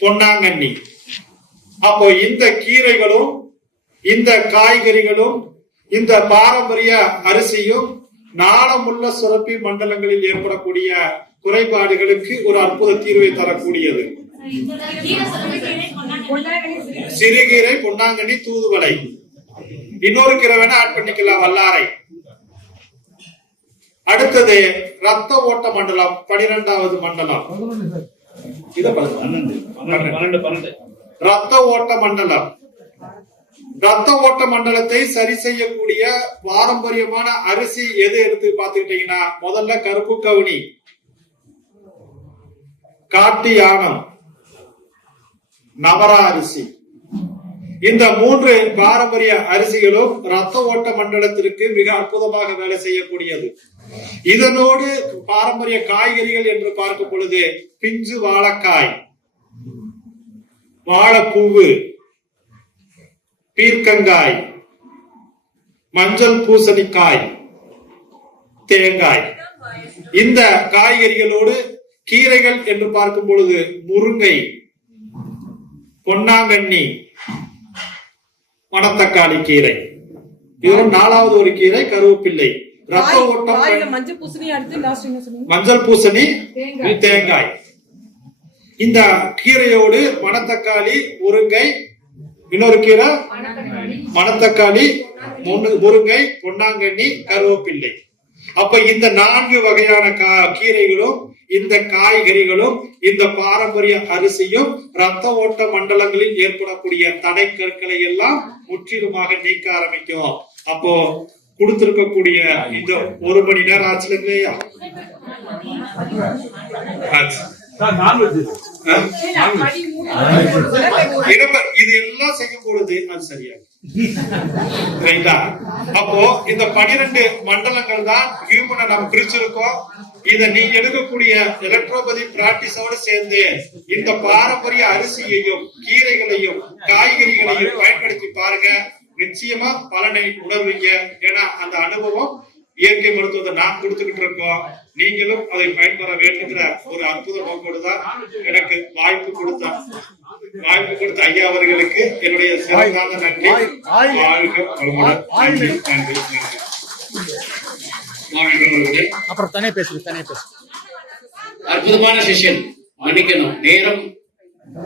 பொன்னாங்கண்ணி. அப்போ இந்த கீரைகளும் இந்த காய்கறிகளும் இந்த பாரம்பரிய அரிசியும் நாளமுள்ள சுரப்பி மண்டலங்களில் ஏற்படக்கூடிய குறைபாடுகளுக்கு ஒரு அற்புத தீர்வை தரக்கூடியது. சிறுகீரை, பொன்னாங்கண்ணி, தூதுவளை. இன்னொரு கீரை வேணா ஆட் பண்ணிக்கலாம், வல்லாரை. அடுத்தது ரத்த ஓட்ட மண்டலம், 12வது மண்டலம். ரத்த ஓட்ட மண்டலம். ரத்த ஓட்ட மண்டலத்தை சரி செய்யக்கூடிய பாரம்பரியமான அரிசி எது எடுத்து பார்த்துக்கிட்டீங்கன்னா முதல்ல கருப்பு கவுனி, காட்டியானம், நவரா அரிசி. இந்த 3 பாரம்பரிய அரிசிகளும் ரத்த ஓட்ட மண்டலத்திற்கு மிக அற்புதமாக வேலை செய்யக்கூடியது. இதனோடு பாரம்பரிய காய்கறிகள் என்று பார்க்கும் பொழுது பிஞ்சு வாழைக்காய், வாழைப்பூவு, பீர்க்கங்காய், மஞ்சள் பூசணிக்காய், தேங்காய். இந்த காய்கறிகளோடு கீரைகள் என்று பார்க்கும் பொழுது முருங்கை, பொன்னாங்கண்ணி, மணத்தக்காளி கீரை. இது 4வது ஒரு கீரை கருவேப்பிள்ளை. ரத்த ஓட்டம், மஞ்சள் பூசணி, தேங்காய். இந்த கீரையோடு மணத்தக்காளி, முருங்கை, இன்னொரு கீரை மணத்தக்காளி, முருங்கை, பொன்னாங்கண்ணி, கருவேப்பிள்ளை. அப்ப இந்த 4 வகையான கீரைகளும் இந்த காய்கறிகளும் இந்த பாரம்பரிய அரிசியும் ரத்த ஓட்ட மண்டலங்களில் ஏற்படக்கூடிய தடை கற்களை எல்லாம் முற்றிலுமாக நீக்க ஆரம்பிக்கும். அப்போ கொடுத்திருக்கக்கூடிய இந்த 1 மணி நேரம் ஆச்சுல இல்லையா? இது எல்லாம் செய்யும் பொழுது அது சரியாகும். அப்போ இந்த 12 மண்டலங்கள் தான் ஹியூமனை நம்ம பிரிச்சிருக்கோம். இத நீ எடுக்கக்கூடிய எலக்ட்ரோபதி பிராக்டிஸோடு சேர்ந்து இந்த பாரம்பரிய அரிசியையும் கீரைகளையும் காய்கறிகளையும் பயன்படுத்தி பாருங்க. நிச்சயமா பலனை உணர்வீங்க. ஏன்னா அந்த அனுபவம் இயற்கை மருத்துவத்தை நான் கொடுத்துக்கிட்டு இருக்கோம். நீங்களும் அதை பயன்பெற வேண்டுகிற ஒரு அற்புத நோக்கோடு தான் எனக்கு வாய்ப்பு கொடுத்த ஐயா அவர்களுக்கு என்னுடைய சிறந்தான நன்றி. வாழ்க வளமுடன். நன்றி நன்றி நன்றி. அப்புறம் தனியா பேசு. அற்புதமான செஷன். மன்னிக்கணும், நேரம்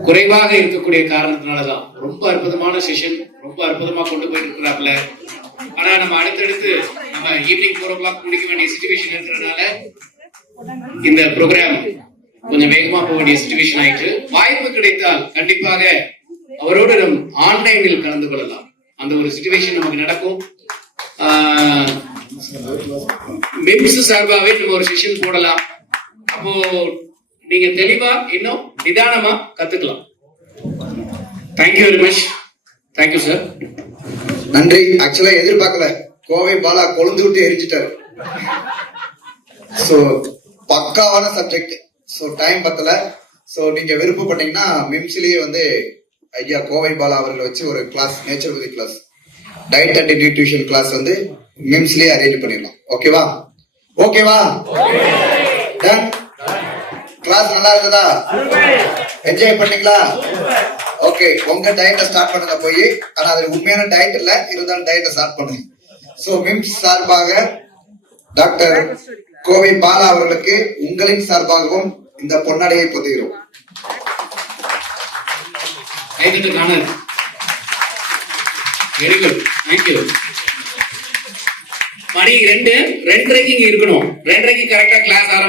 குறைவாக இருக்கக்கூடிய காரணத்தினாலதான். ரொம்ப அற்புதமான செஷன், ரொம்ப அற்புதமா கொண்டு போயிட்டு இருக்கிறாப்ல. ஆனா நம்ம அடுத்தடுத்து நம்ம ஈவினிங் 4 o'clock முடிக்க வேண்டிய சிச்சுவேஷன் இருக்கிறதுனால இந்த ப்ரோக்ராம் கொஞ்சம் வேகமா போக வேண்டிய சிச்சுவேஷன் ஆயிட்டு, வாய்ப்பு கிடைத்தால் கண்டிப்பாக அவரோடு நம் ஆன்லைனில் கலந்து கொள்ளலாம். அந்த ஒரு சிச்சுவேஷன் நமக்கு நடக்கும். மிம்ஸ் சார்பாவே நம்ம ஒரு செஷன் போடலாம். அப்போ நீங்க தெளிவா இன்னும் நிதானமா கத்துக்கலாம். Thank you very much. Thank you sir. நன்றி. ஆக்சுவலா எதிர்பார்க்கல, கோவை பாலா கொழுந்து விட்டு எரிஞ்சிட்டாரு. சோ பக்காவான சப்ஜெக்ட். சோ டைம் பத்தல. சோ நீங்க விருப்பப்பட்டீங்கன்னா மிம்ஸ்லயே வந்து ஐயா கோவை பாலா அவர்களை வச்சு ஒரு class, naturopathy class, diet and nutrition class வந்து மிம்ஸ்லயே அரேஞ்ச் பண்ணிடலாம். ஓகேவா? ஓகேவா? டன். கிளாஸ் நல்லா இருந்ததா? என்ஜாய் பண்ணீங்களா? ஓகே, உங்க டயட்டை ஸ்டார்ட் பண்ணுங்க போய். ஆனா அது உண்மையான டயட் இல்ல, இருந்தாலும் டயட்டை ஸ்டார்ட் பண்ணுங்க. சோ மிம்ஸ் சார்பாக டாக்டர் கோவை பாலா அவர்களுக்கு உங்களின் சார்பாகவும் இந்த பொன்னாடையை பொத்துகிறோம். Very good. தேங்க்யூ. மணி 2:30க்கு இருக்கணும். 2:30க்கு கரெக்டா கிளாஸ் ஆரம்பிக்கும்.